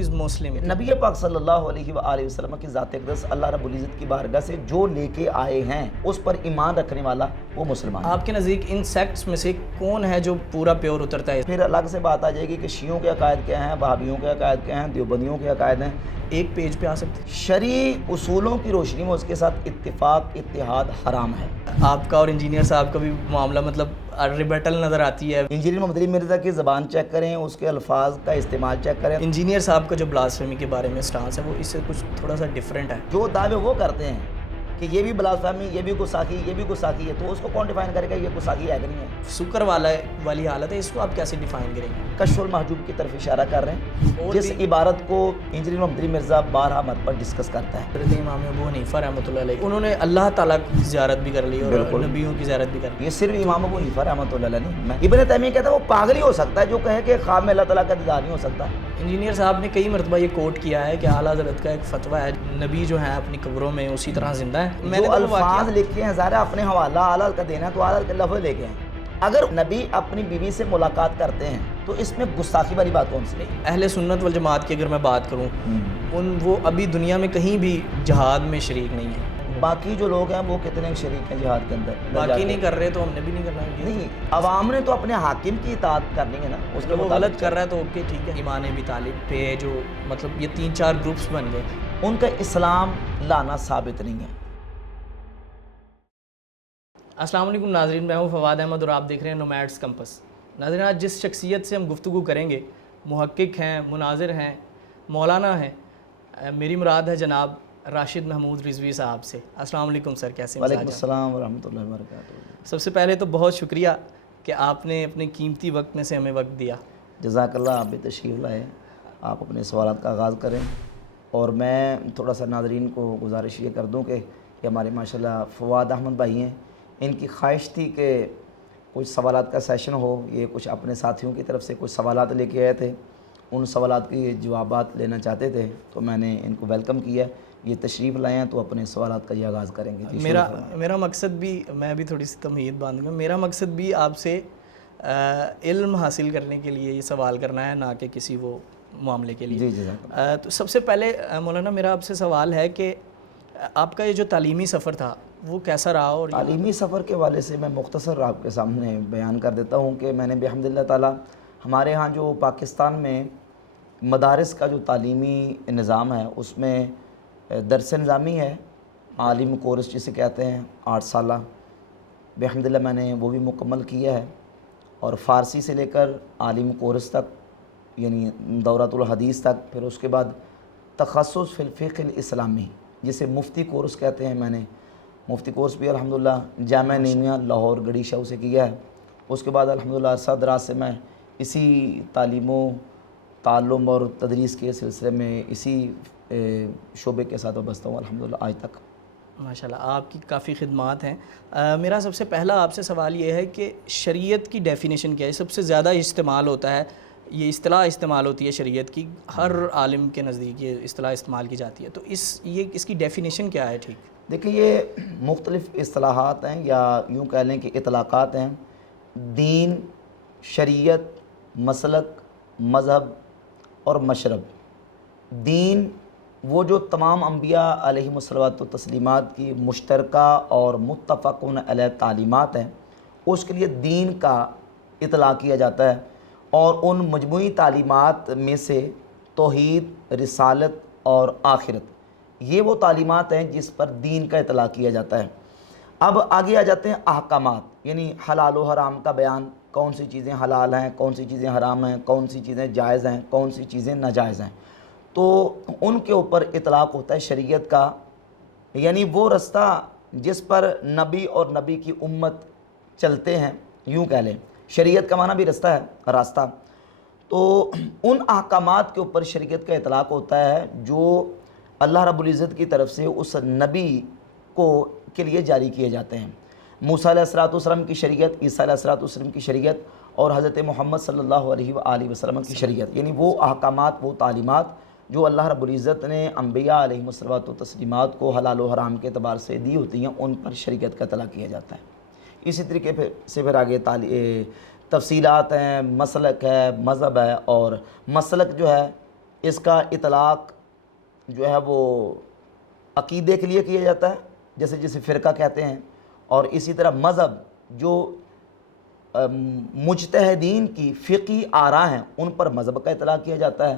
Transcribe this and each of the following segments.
is Muslim. نبی پاک صلی اللہ علیہ وآلہ وسلم کی ذات اقدس اللہ رب العزت کی بارگاہ سے جو لے کے آئے ہیں اس پر ایمان رکھنے والا وہ مسلمان ہے۔ آپ کے نزدیک ان سیکٹس میں سے کون ہے جو پورا پیور اترتا ہے؟ پھر الگ سے بات آ جائے گی کہ شیعوں کے عقائد کیا ہیں، وہابیوں کے عقائد کیا ہیں، دیوبندیوں کے عقائد ہیں۔ ایک پیج پہ آ سکتے ہیں؟ شرعی اصولوں کی روشنی میں اس کے ساتھ اتفاق اتحاد حرام ہے۔ آپ کا اور انجینئر صاحب کا بھی معاملہ مطلب ریبیٹل نظر آتی ہے۔ انجینئر محمد علی مرزا کی زبان چیک کریں، اس کے الفاظ کا استعمال چیک کریں۔ انجینئر صاحب کا جو بلاسفیمی کے بارے میں سٹانس ہے وہ اس سے کچھ تھوڑا سا ڈیفرنٹ ہے۔ جو دعوے وہ کرتے ہیں کہ یہ بھی بلاسفیمی، یہ بھی گستاخی، یہ بھی گستاخی ہے، تو اس کو کون ڈیفائن کرے گا یہ گستاخی ہے کہ نہیں ہے؟ سکر والی حالت ہے، اس کو آپ کیسے ڈیفائن کریں گے؟ کشف المحجوب کی طرف اشارہ کر رہے ہیں، اور جس بھی عبارت کو انجینئر محمد علی مرزا بارہا مرتبہ پر ڈسکس کرتا ہے۔ حضرت امام ابو حنیفہ رحمۃ اللہ علیہ انہوں نے اللہ تعالیٰ کی زیارت بھی کر لی اور بالکل۔ نبیوں کی زیارت بھی کر لی۔ یہ صرف امام ابو حنیفہ رحمۃ اللہ علیہ نہیں، ابن تیمیہ کہتا ہے وہ پاگل ہی ہو سکتا ہے جو کہے کہ خواب میں اللہ تعالیٰ کا دیدار نہیں ہو سکتا۔ انجینئر صاحب نے کئی مرتبہ یہ کوٹ کیا ہے کہ اعلیٰ حضرت کا ایک فتویٰ ہے، نبی جو ہیں اپنی قبروں میں اسی طرح زندہ ہیں۔ میں نے جو الفاظ لکھے ہیں ظاہر اپنے حوالہ اعلیٰ کا دینا ہے تو اعلیٰ کے لفظ لے کے ہیں۔ اگر نبی اپنی بیوی سے ملاقات کرتے ہیں تو اس میں گستاخی والی بات کون سی ہے؟ اہل سنت والجماعت کی اگر میں بات کروں وہ ابھی دنیا میں کہیں بھی جہاد میں شریک نہیں ہیں۔ باقی جو لوگ ہیں وہ کتنے شریک ہیں جہاد کے اندر؟ باقی نہیں کر رہے تو ہم نے بھی نہیں کرنا ہے۔ نہیں، عوام نے تو اپنے حاکم کی اطاعت کرنی ہے نا، اس کے وہ مطابق غلط کر رہا ہے تو اوکے ٹھیک ہے۔ ایمان ابی طالب پہ جو مطلب یہ 3-4 گروپس بن گئے، ان کا اسلام لانا ثابت نہیں ہے۔ السلام علیکم ناظرین، میں ہوں فواد احمد اور آپ دیکھ رہے ہیں نومیڈس کمپس۔ ناظرین، آج جس شخصیت سے ہم گفتگو کریں گے محقق ہیں، مناظر ہیں، مولانا ہیں، میری مراد ہے جناب راشد محمود رضوی صاحب سے۔ السلام علیکم سر، کیسے وعلیکم مزاج ہیں؟ السلام ورحمۃ اللہ وبرکاتہ۔ سب سے پہلے تو بہت شکریہ کہ آپ نے اپنے قیمتی وقت میں سے ہمیں وقت دیا۔ جزاک اللہ، آپ بھی تشریف لائے، آپ اپنے سوالات کا آغاز کریں۔ اور میں تھوڑا سا ناظرین کو گزارش یہ کر دوں کہ یہ ہمارے ماشاءاللہ فواد احمد بھائی ہیں، ان کی خواہش تھی کہ کچھ سوالات کا سیشن ہو۔ یہ کچھ اپنے ساتھیوں کی طرف سے کچھ سوالات لے کے آئے تھے، ان سوالات کے جوابات لینا چاہتے تھے تو میں نے ان کو ویلکم کیا۔ یہ تشریف لائے ہیں تو اپنے سوالات کا یہ آغاز کریں گے۔ میرا مقصد بھی، میں بھی تھوڑی سی تمہید باندھوں گا، میرا مقصد بھی آپ سے علم حاصل کرنے کے لیے یہ سوال کرنا ہے، نہ کہ کسی وہ معاملے کے لیے۔ جی جزاک اللہ۔ تو سب سے پہلے مولانا میرا آپ سے سوال ہے کہ آپ کا یہ جو تعلیمی سفر تھا وہ کیسا رہا؟ اور تعلیمی سفر کے حوالے سے میں مختصر آپ کے سامنے بیان کر دیتا ہوں کہ میں نے بحمد اللہ تعالیٰ ہمارے ہاں جو پاکستان میں مدارس کا جو تعلیمی نظام ہے اس میں درس نظامی ہے، عالم کورس جسے کہتے ہیں 8 سالہ، بحمد اللہ میں نے وہ بھی مکمل کیا ہے۔ اور فارسی سے لے کر عالم کورس تک یعنی دورۃ الحدیث تک، پھر اس کے بعد تخصص فی الفقہ الاسلامی جسے مفتی کورس کہتے ہیں، میں نے مفتی کورس بھی الحمدللہ جامعہ نعیمیہ لاہور گڑی شاہ سے کیا ہے۔ اس کے بعد الحمدللہ عرصہ دراز سے میں اسی تعلیم و تعلم اور تدریس کے سلسلے میں اسی شعبے کے ساتھ وابستہ ہوں الحمدللہ آج تک۔ ماشاءاللہ آپ کی کافی خدمات ہیں۔ میرا سب سے پہلا آپ سے سوال یہ ہے کہ شریعت کی ڈیفینیشن کیا ہے؟ سب سے زیادہ استعمال ہوتا ہے، یہ اصطلاح استعمال ہوتی ہے شریعت کی، ہر عالم کے نزدیک یہ اصطلاح استعمال کی جاتی ہے، تو اس کی ڈیفینیشن کیا ہے؟ ٹھیک، دیکھیں یہ مختلف اصطلاحات ہیں یا یوں کہہ لیں کہ اطلاقات ہیں۔ دین، شریعت، مسلک، مذہب اور مشرب۔ دین وہ جو تمام انبیاء علیہم الصلوات و تسلیمات کی مشترکہ اور متفقون علیہ تعلیمات ہیں، اس کے لیے دین کا اطلاق کیا جاتا ہے، اور ان مجموعی تعلیمات میں سے توحید، رسالت اور آخرت، یہ وہ تعلیمات ہیں جس پر دین کا اطلاق کیا جاتا ہے۔ اب آگے آ جاتے ہیں احکامات، یعنی حلال و حرام کا بیان، کون سی چیزیں حلال ہیں، کون سی چیزیں حرام ہیں، کون سی چیزیں جائز ہیں، کون سی چیزیں ناجائز ہیں، تو ان کے اوپر اطلاق ہوتا ہے شریعت کا، یعنی وہ رستہ جس پر نبی اور نبی کی امت چلتے ہیں، یوں کہہ لیں شریعت کا معنی بھی رستہ ہے، راستہ۔ تو ان احکامات کے اوپر شریعت کا اطلاق ہوتا ہے جو اللہ رب العزت کی طرف سے اس نبی کے لیے جاری کیے جاتے ہیں۔ موسیٰ علیہ السلام کی شریعت، عیسیٰ علیہ السلام کی شریعت اور حضرت محمد صلی اللہ علیہ وآلہ وسلم کی شریعت، یعنی وہ احکامات، وہ تعلیمات جو اللہ رب العزت نے انبیاء علیہم الصلوات و تسلیمات کو حلال و حرام کے اعتبار سے دی ہوتی ہیں، ان پر شریعت کا اطلاق کیا جاتا ہے۔ اسی طریقے سے پھر آگے تفصیلات ہیں، مسلک ہے، مذہب ہے، اور مسلک جو ہے اس کا اطلاق جو ہے وہ عقیدے کے لیے کیا جاتا ہے جیسے جسے فرقہ کہتے ہیں، اور اسی طرح مذہب جو مجتہدین کی فقہی آراء ہیں ان پر مذہب کا اطلاق کیا جاتا ہے،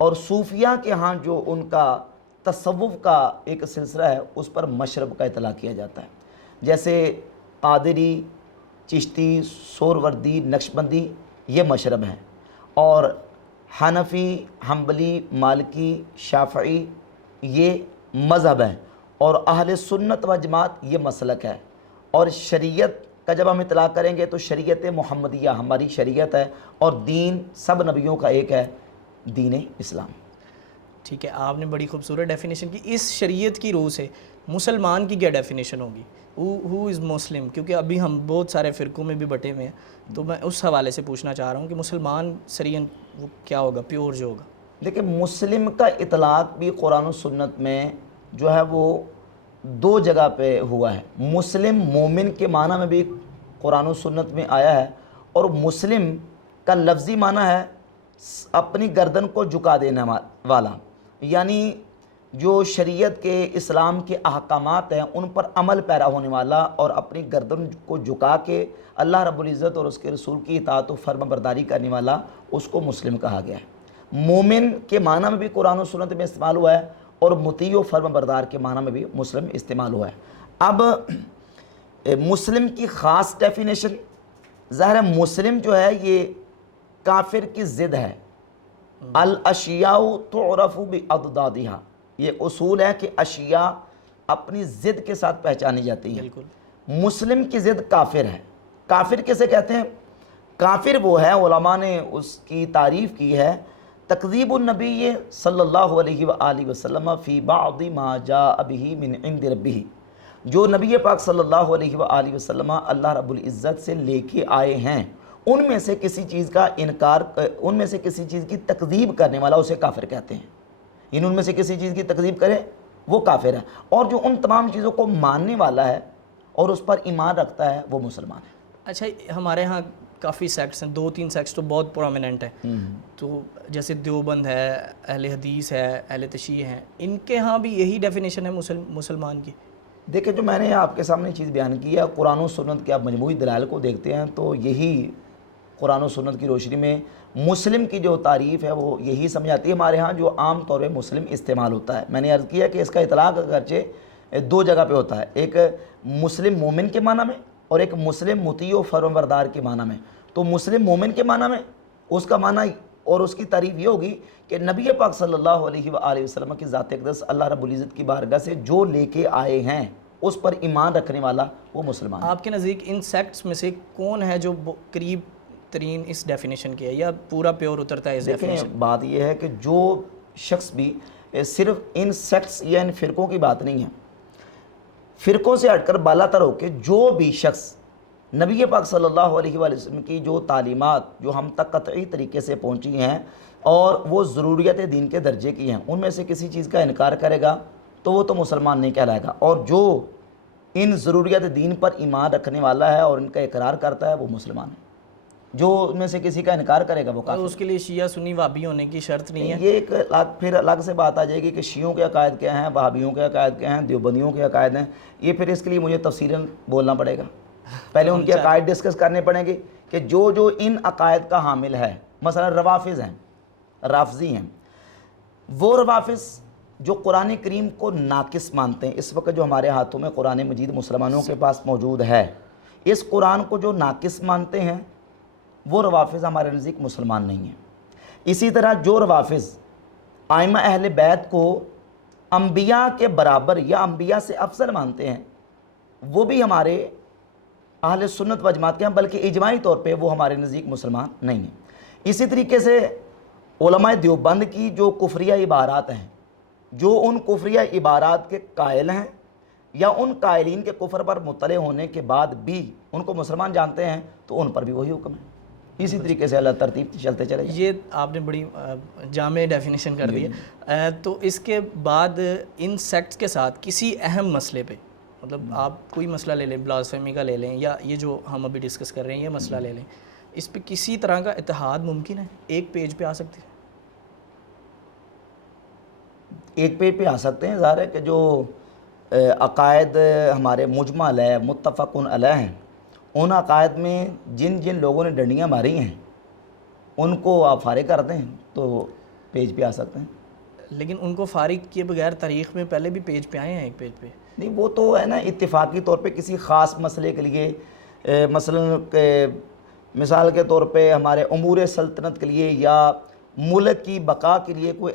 اور صوفیہ کے ہاں جو ان کا تصوف کا ایک سلسلہ ہے اس پر مشرب کا اطلاق کیا جاتا ہے، جیسے قادری، چشتی، سہروردی، نقشبندی یہ مشرب ہیں، اور حنفی، حنبلی، مالکی، شافعی یہ مذہب ہیں، اور اہل سنت و جماعت یہ مسلک ہے۔ اور شریعت کا جب ہم اطلاق کریں گے تو شریعت محمدیہ ہماری شریعت ہے، اور دین سب نبیوں کا ایک ہے، دین اسلام۔ ٹھیک ہے، آپ نے بڑی خوبصورت ڈیفینیشن کی۔ اس شریعت کی روح سے مسلمان کی کیا ڈیفینیشن ہوگی؟ ہو از مسلم؟ کیونکہ ابھی ہم بہت سارے فرقوں میں بھی بٹے ہوئے ہیں، تو میں اس حوالے سے پوچھنا چاہ رہا ہوں کہ مسلمان سرین وہ کیا ہوگا، پیور جو ہوگا؟ دیکھیں، مسلم کا اطلاق بھی قرآن و سنت میں جو ہے وہ دو جگہ پہ ہوا ہے۔ مسلم مومن کے معنی میں بھی قرآن و سنت میں آیا ہے، اور مسلم کا لفظی معنی ہے اپنی گردن کو جھکا دینے والا، یعنی جو شریعت کے اسلام کے احکامات ہیں ان پر عمل پیرا ہونے والا، اور اپنی گردن کو جھکا کے اللہ رب العزت اور اس کے رسول کی اطاعت و فرما برداری کرنے والا، اس کو مسلم کہا گیا ہے۔ مومن کے معنی میں بھی قرآن و سنت میں استعمال ہوا ہے، اور مطیع و فرما بردار کے معنی میں بھی مسلم استعمال ہوا ہے۔ اب مسلم کی خاص ڈیفینیشن، ظاہر ہے مسلم جو ہے یہ کافر کی ضد ہے۔ الاشیاء تعرف باضدادها، یہ اصول ہے کہ اشیاء اپنی ضد کے ساتھ پہچانی جاتی ہیں۔ بالکل۔ مسلم کی ضد کافر ہے۔ کافر کسے کہتے ہیں؟ کافر وہ ہے، علماء نے اس کی تعریف کی ہے، تکذیب النبی صلی اللہ علیہ وآلہ وسلم فی بعض ما جاء بہ من عند ربہ، جو نبی پاک صلی اللہ علیہ وآلہ وسلم اللہ رب العزت سے لے کے آئے ہیں ان میں سے کسی چیز کا انکار، ان میں سے کسی چیز کی تکذیب کرنے والا اسے کافر کہتے ہیں، یعنی ان میں سے کسی چیز کی تکذیب کرے وہ کافر ہے، اور جو ان تمام چیزوں کو ماننے والا ہے اور اس پر ایمان رکھتا ہے وہ مسلمان ہے۔ اچھا، ہمارے ہاں کافی سیکٹس ہیں، 2-3 سیکٹس تو بہت پرومیننٹ ہیں، تو جیسے دیوبند ہے، اہل حدیث ہے، اہل تشیع ہیں، ان کے ہاں بھی یہی ڈیفینیشن ہے مسلمان کی؟ دیکھیں، جو میں نے آپ کے سامنے چیز بیان کی ہے، قرآن و سنت کے آپ مجموعی دلائل کو دیکھتے ہیں تو یہی قرآن و سنت کی روشنی میں مسلم کی جو تعریف ہے وہ یہی سمجھ آتی ہے۔ ہمارے ہاں جو عام طور پہ مسلم استعمال ہوتا ہے، میں نے عرض کیا کہ اس کا اطلاق اگرچہ دو جگہ پہ ہوتا ہے، ایک مسلم مومن کے معنی میں اور ایک مسلم مطیع و فرمانبردار کے معنی میں۔ تو مسلم مومن کے معنی میں اس کا معنی اور اس کی تعریف یہ ہوگی کہ نبی پاک صلی اللہ علیہ وآلہ وسلم کی ذات اقدس اللہ رب العزت کی بارگاہ سے جو لے کے آئے ہیں اس پر ایمان رکھنے والا وہ مسلمان ہے۔ آپ کے نزدیک ان سیکٹس میں سے کون ہے جو قریب ترین اس ڈیفینیشن کی ہے، یا پورا پیور اترتا ہے اس ڈیفینیشن؟ دیکھیں، بات یہ ہے کہ جو شخص بھی صرف ان سیکٹس یا ان فرقوں کی بات نہیں ہے، فرقوں سے ہٹ کر بالا تر ہو کے جو بھی شخص نبی پاک صلی اللہ علیہ وآلہ وسلم کی جو تعلیمات جو ہم تک قطعی طریقے سے پہنچی ہیں اور وہ ضروریت دین کے درجے کی ہیں، ان میں سے کسی چیز کا انکار کرے گا تو وہ تو مسلمان نہیں کہلائے گا، اور جو ان ضروریت دین پر ایمان رکھنے والا ہے اور ان کا اقرار کرتا ہے وہ مسلمان ہے۔ جو ان میں سے کسی کا انکار کرے گا وہ کافر۔ اس کے لیے شیعہ سنی وہابی ہونے کی شرط نہیں ہے؟ یہ ایک پھر الگ سے بات آ جائے گی کہ شیعوں کے عقائد کیا ہیں، وہابیوں کے عقائد کیا ہیں، دیوبندیوں کے عقائد ہیں، یہ پھر اس کے لیے مجھے تفصیلاً بولنا پڑے گا، پہلے ان کے عقائد ڈسکس کرنے پڑیں گے کہ جو ان عقائد کا حامل ہے، مثلا روافظ ہیں، رافضی ہیں، وہ روافظ جو قرآن کریم کو ناقص مانتے ہیں، اس وقت جو ہمارے ہاتھوں میں قرآن مجید مسلمانوں کے پاس موجود ہے، اس قرآن کو جو ناقص مانتے ہیں وہ روافظ ہمارے نزدیک مسلمان نہیں ہیں۔ اسی طرح جو روافظ ائمہ اہل بیت کو انبیاء کے برابر یا انبیاء سے افضل مانتے ہیں وہ بھی ہمارے اہل سنت و جماعت کے ہیں، بلکہ اجماعی طور پہ وہ ہمارے نزدیک مسلمان نہیں ہیں۔ اسی طریقے سے علماء دیوبند کی جو کفریہ عبارات ہیں، جو ان کفریہ عبارات کے قائل ہیں یا ان قائلین کے کفر پر مطلع ہونے کے بعد بھی ان کو مسلمان جانتے ہیں تو ان پر بھی وہی حکم ہے۔ اسی طریقے سے اللہ ترتیب چلتے چلے گئے۔ یہ آپ نے بڑی جامع ڈیفینیشن کر دی ہے۔ تو اس کے بعد ان سیکٹس کے ساتھ کسی اہم مسئلے پہ، مطلب آپ کوئی مسئلہ لے لیں، بلاسفیمی کا لے لیں یا یہ جو ہم ابھی ڈسکس کر رہے ہیں یہ مسئلہ لے لیں، اس پہ کسی طرح کا اتحاد ممکن ہے؟ ایک پیج پہ آ سکتے ہیں؟ ایک پیج پہ آ سکتے ہیں. ظاہر ہے کہ جو عقائد ہمارے مجمع ہے متفقن علیہ ہیں, ان عقائد میں جن جن لوگوں نے ڈنڈیاں ماری ہیں ان کو آپ فارغ کر دیں تو پیج پہ آ سکتے ہیں. لیکن ان کو فارغ کیے بغیر تاریخ میں پہلے بھی پیج پہ آئے ہیں, ایک پیج پہ. نہیں, وہ تو ہے نا اتفاقی طور پہ کسی خاص مسئلے کے لیے, مثلا مثال کے طور پہ ہمارے امور سلطنت کے لیے یا ملک کی بقا کے لیے کوئی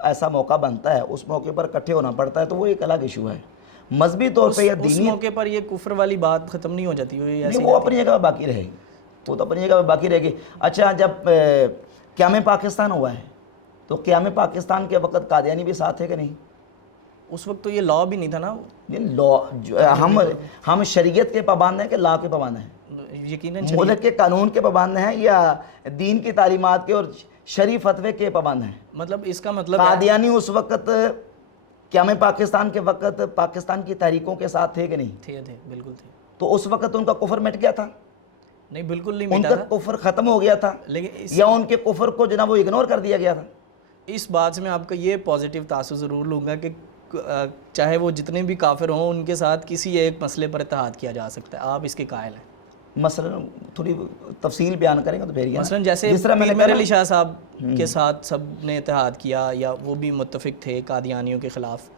ایسا موقع بنتا ہے, اس موقع پر اکٹھے ہونا پڑتا ہے, تو وہ ایک الگ ایشو ہے. مذہبی طور پہ یا اس دینی موقع پر یہ کفر والی بات ختم نہیں ہو جاتی, نہیں, وہ اپنی جگہ پہ باقی رہے گی, وہ تو اپنی جگہ پہ باقی رہے گی. اچھا, جب قیام پاکستان ہوا ہے تو قیام پاکستان کے وقت قادیانی بھی ساتھ ہے کہ نہیں؟ اس وقت تو یہ لا بھی نہیں تھا نا. ہم شریعت کے پابند ہیں کہ لا کے پابند ہیں؟ یقیناً ملک کے قانون کے پابند ہیں یا دین کی تعلیمات کے اور شرعی فتوے کے پابند ہیں؟ مطلب اس کا مطلب قادیانی اس وقت قیام پاکستان کے وقت پاکستان کی تحریکوں کے ساتھ تھے کہ نہیں؟ تھے بالکل تھے. تو اس وقت ان کا کفر مٹ گیا تھا؟ نہیں, بالکل نہیں ان مٹا کا تھا. کفر ختم ہو گیا تھا, لیکن یا ان کے کفر کو جناب وہ اگنور کر دیا گیا تھا؟ اس بات سے میں آپ کا یہ پازیٹیو تاثر ضرور لوں گا کہ چاہے وہ جتنے بھی کافر ہوں ان کے ساتھ کسی ایک مسئلے پر اتحاد کیا جا سکتا ہے. آپ اس کے قائل ہیں؟ مثلا تھوڑی تفصیل بیان کریں گے تو پھر یہ مثلا جیسے پیر میر علی شاہ صاحب کے ساتھ سب نے اتحاد کیا, یا وہ بھی متفق تھے قادیانیوں کے خلاف,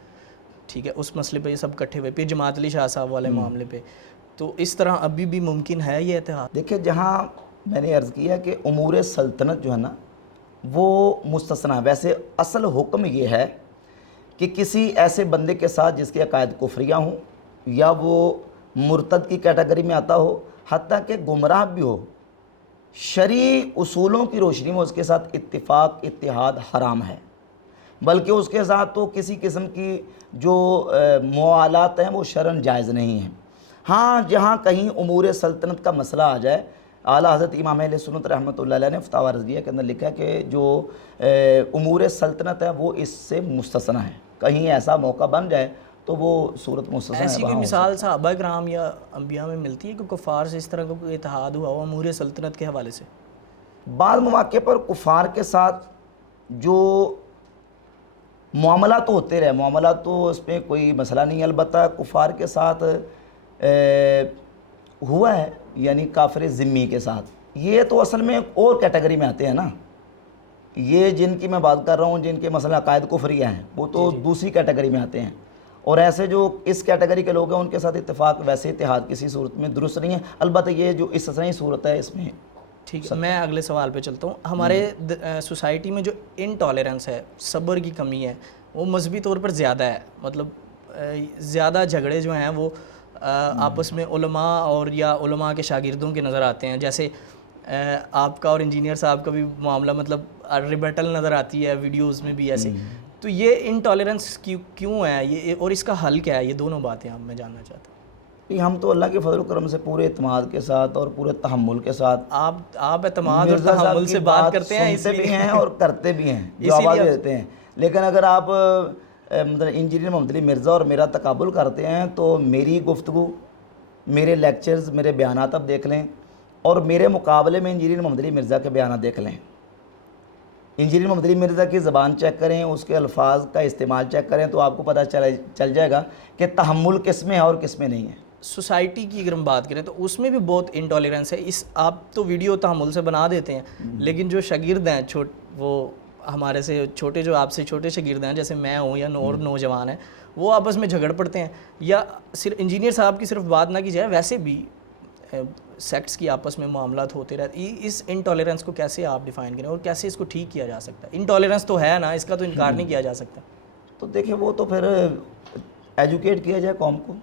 ٹھیک ہے, اس مسئلے پہ یہ سب اکٹھے ہوئے. پھر جماعت علی شاہ صاحب والے معاملے پہ, تو اس طرح ابھی بھی ممکن ہے یہ اتحاد؟ دیکھیں, جہاں میں نے عرض کیا کہ امور سلطنت جو ہے نا وہ مستثنیٰ, ویسے اصل حکم یہ ہے کہ کسی ایسے بندے کے ساتھ جس کے عقائد کفریہ ہوں یا وہ مرتد کی کیٹیگری میں آتا ہو, حتیٰ کہ گمراہ بھی ہو, شرعی اصولوں کی روشنی میں اس کے ساتھ اتفاق اتحاد حرام ہے, بلکہ اس کے ساتھ تو کسی قسم کی جو موالات ہیں وہ شرعاً جائز نہیں ہیں. ہاں, جہاں کہیں امور سلطنت کا مسئلہ آ جائے, اعلیٰ حضرت امام اہل سنت رحمۃ اللہ علیہ نے فتاویٰ رضویہ کے اندر لکھا ہے کہ جو امور سلطنت ہے وہ اس سے مستثنیٰ ہے. کہیں ایسا موقع بن جائے تو وہ صورت مستثنیٰ ہے. ایسی کوئی مثال صحابہ کرام یا انبیاء میں ملتی ہے کہ کفار سے اس طرح کا کوئی اتحاد ہوا ہو امور سلطنت کے حوالے سے؟ بعض مواقع پر کفار کے ساتھ جو معاملات تو ہوتے رہے, معاملات تو اس پہ کوئی مسئلہ نہیں ہے, البتہ کفار کے ساتھ ہوا ہے, یعنی کافر ذمی کے ساتھ. یہ تو اصل میں اور کیٹیگری میں آتے ہیں نا, یہ جن کی میں بات کر رہا ہوں جن کے مسئلہ عقائد کفریہ ہیں وہ تو دوسری کیٹیگری میں آتے ہیں, اور ایسے جو اس کیٹیگری کے لوگ ہیں ان کے ساتھ اتفاق ویسے اتحاد کسی صورت میں درست نہیں ہے. البتہ یہ جو استثنائی صورت ہے اس میں ٹھیک ہے. میں اگلے سوال پہ چلتا ہوں. ہمارے سوسائٹی میں جو انٹالرنس ہے, صبر کی کمی ہے, وہ مذہبی طور پر زیادہ ہے. مطلب زیادہ جھگڑے جو ہیں وہ آپس میں علماء اور یا علماء کے شاگردوں کے نظر آتے ہیں. جیسے آپ کا اور انجینئر صاحب کا بھی معاملہ, مطلب ریبیٹل نظر آتی ہے ویڈیوز میں بھی ایسے. تو یہ انٹالرنس کیوں ہے یہ, اور اس کا حل کیا ہے؟ یہ دونوں باتیں آپ میں جاننا چاہتا ہوں. ہم تو اللہ کے فضل و کرم سے پورے اعتماد کے ساتھ اور پورے تحمل کے ساتھ, آپ اعتماد اور تحمل سے بات کرتے ہیں, سنتے بھی ہیں اور کرتے بھی ہیں, جواب دیتے ہیں. لیکن اگر آپ مطلب انجینئر محمد علی مرزا اور میرا تقابل کرتے ہیں تو میری گفتگو, میرے لیکچرز, میرے بیانات آپ دیکھ لیں, اور میرے مقابلے میں انجینئر محمد علی مرزا کے بیانات دیکھ لیں. انجینئر محمد علی مرزا کی زبان چیک کریں, اس کے الفاظ کا استعمال چیک کریں, تو آپ کو پتہ چل جائے گا کہ تحمل کس میں ہے اور کس میں نہیں ہے. سوسائٹی کی اگر ہم بات کریں تو اس میں بھی بہت انٹالرنس ہے. آپ تو ویڈیو تحمل سے بنا دیتے ہیں, لیکن جو شاگرد ہیں وہ ہمارے سے چھوٹے, جو آپ سے چھوٹے شاگرد ہیں جیسے میں ہوں یا اور نوجوان ہیں, وہ آپس میں جھگڑ پڑتے ہیں. یا صرف انجینئر صاحب کی صرف بات نہ کی جائے, ویسے بھی سیکٹس کی آپس میں معاملات ہوتے رہتے. اس انٹالرنس کو کیسے آپ ڈیفائن کریں اور کیسے اس کو ٹھیک کیا جا سکتا ہے؟ انٹالرنس تو ہے نا, اس کا تو انکار نہیں کیا جا سکتا. تو دیکھیں, وہ تو پھر ایجوکیٹ کیا جائے قوم کو,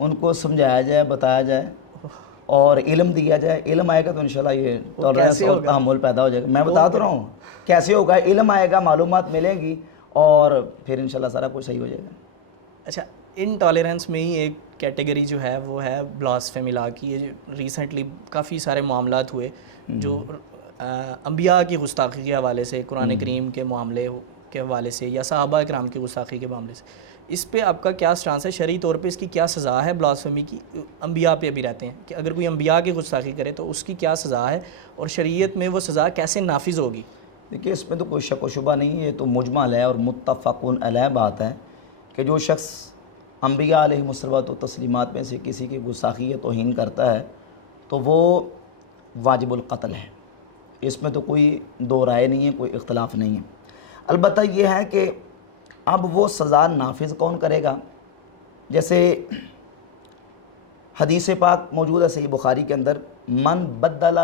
ان کو سمجھایا جائے, بتایا جائے اور علم دیا جائے. علم آئے گا تو انشاءاللہ یہ ٹالرنس اور تحمل پیدا ہو جائے گا. میں بتا تو رہا ہوں کیسے ہوگا. علم آئے گا, معلومات ملیں گی, اور پھر انشاءاللہ سارا کچھ صحیح ہو جائے گا. اچھا, انٹالرنس میں ہی ایک کیٹیگری جو ہے وہ ہے بلاسفیمی لا کی. یہ جو ریسنٹلی کافی سارے معاملات ہوئے جو انبیاء کی گستاخی کے حوالے سے, قرآن کریم کے معاملے کے حوالے سے, یا صحابہ کرام کی گستاخی کے معاملے سے, اس پہ آپ کا کیا سٹانس ہے؟ شرعی طور پہ اس کی کیا سزا ہے بلاسفیمی کی؟ انبیاء پہ بھی رہتے ہیں کہ اگر کوئی انبیاء کی گستاخی کرے تو اس کی کیا سزا ہے, اور شریعت میں وہ سزا کیسے نافذ ہوگی؟ دیکھیے اس میں تو کوئی شک و شبہ نہیں، یہ تو مجمل ہے اور متفقن علیہ بات ہے کہ جو شخص انبیاء علیہ الصلوۃ و تسلیمات میں سے کسی کی گستاخی یا توہین کرتا ہے تو وہ واجب القتل ہے، اس میں تو کوئی دو رائے نہیں ہے، کوئی اختلاف نہیں ہے۔ البتہ یہ ہے کہ اب وہ سزا نافذ کون کرے گا؟ جیسے حدیث پاک موجود ہے صحیح بخاری کے اندر، من بدل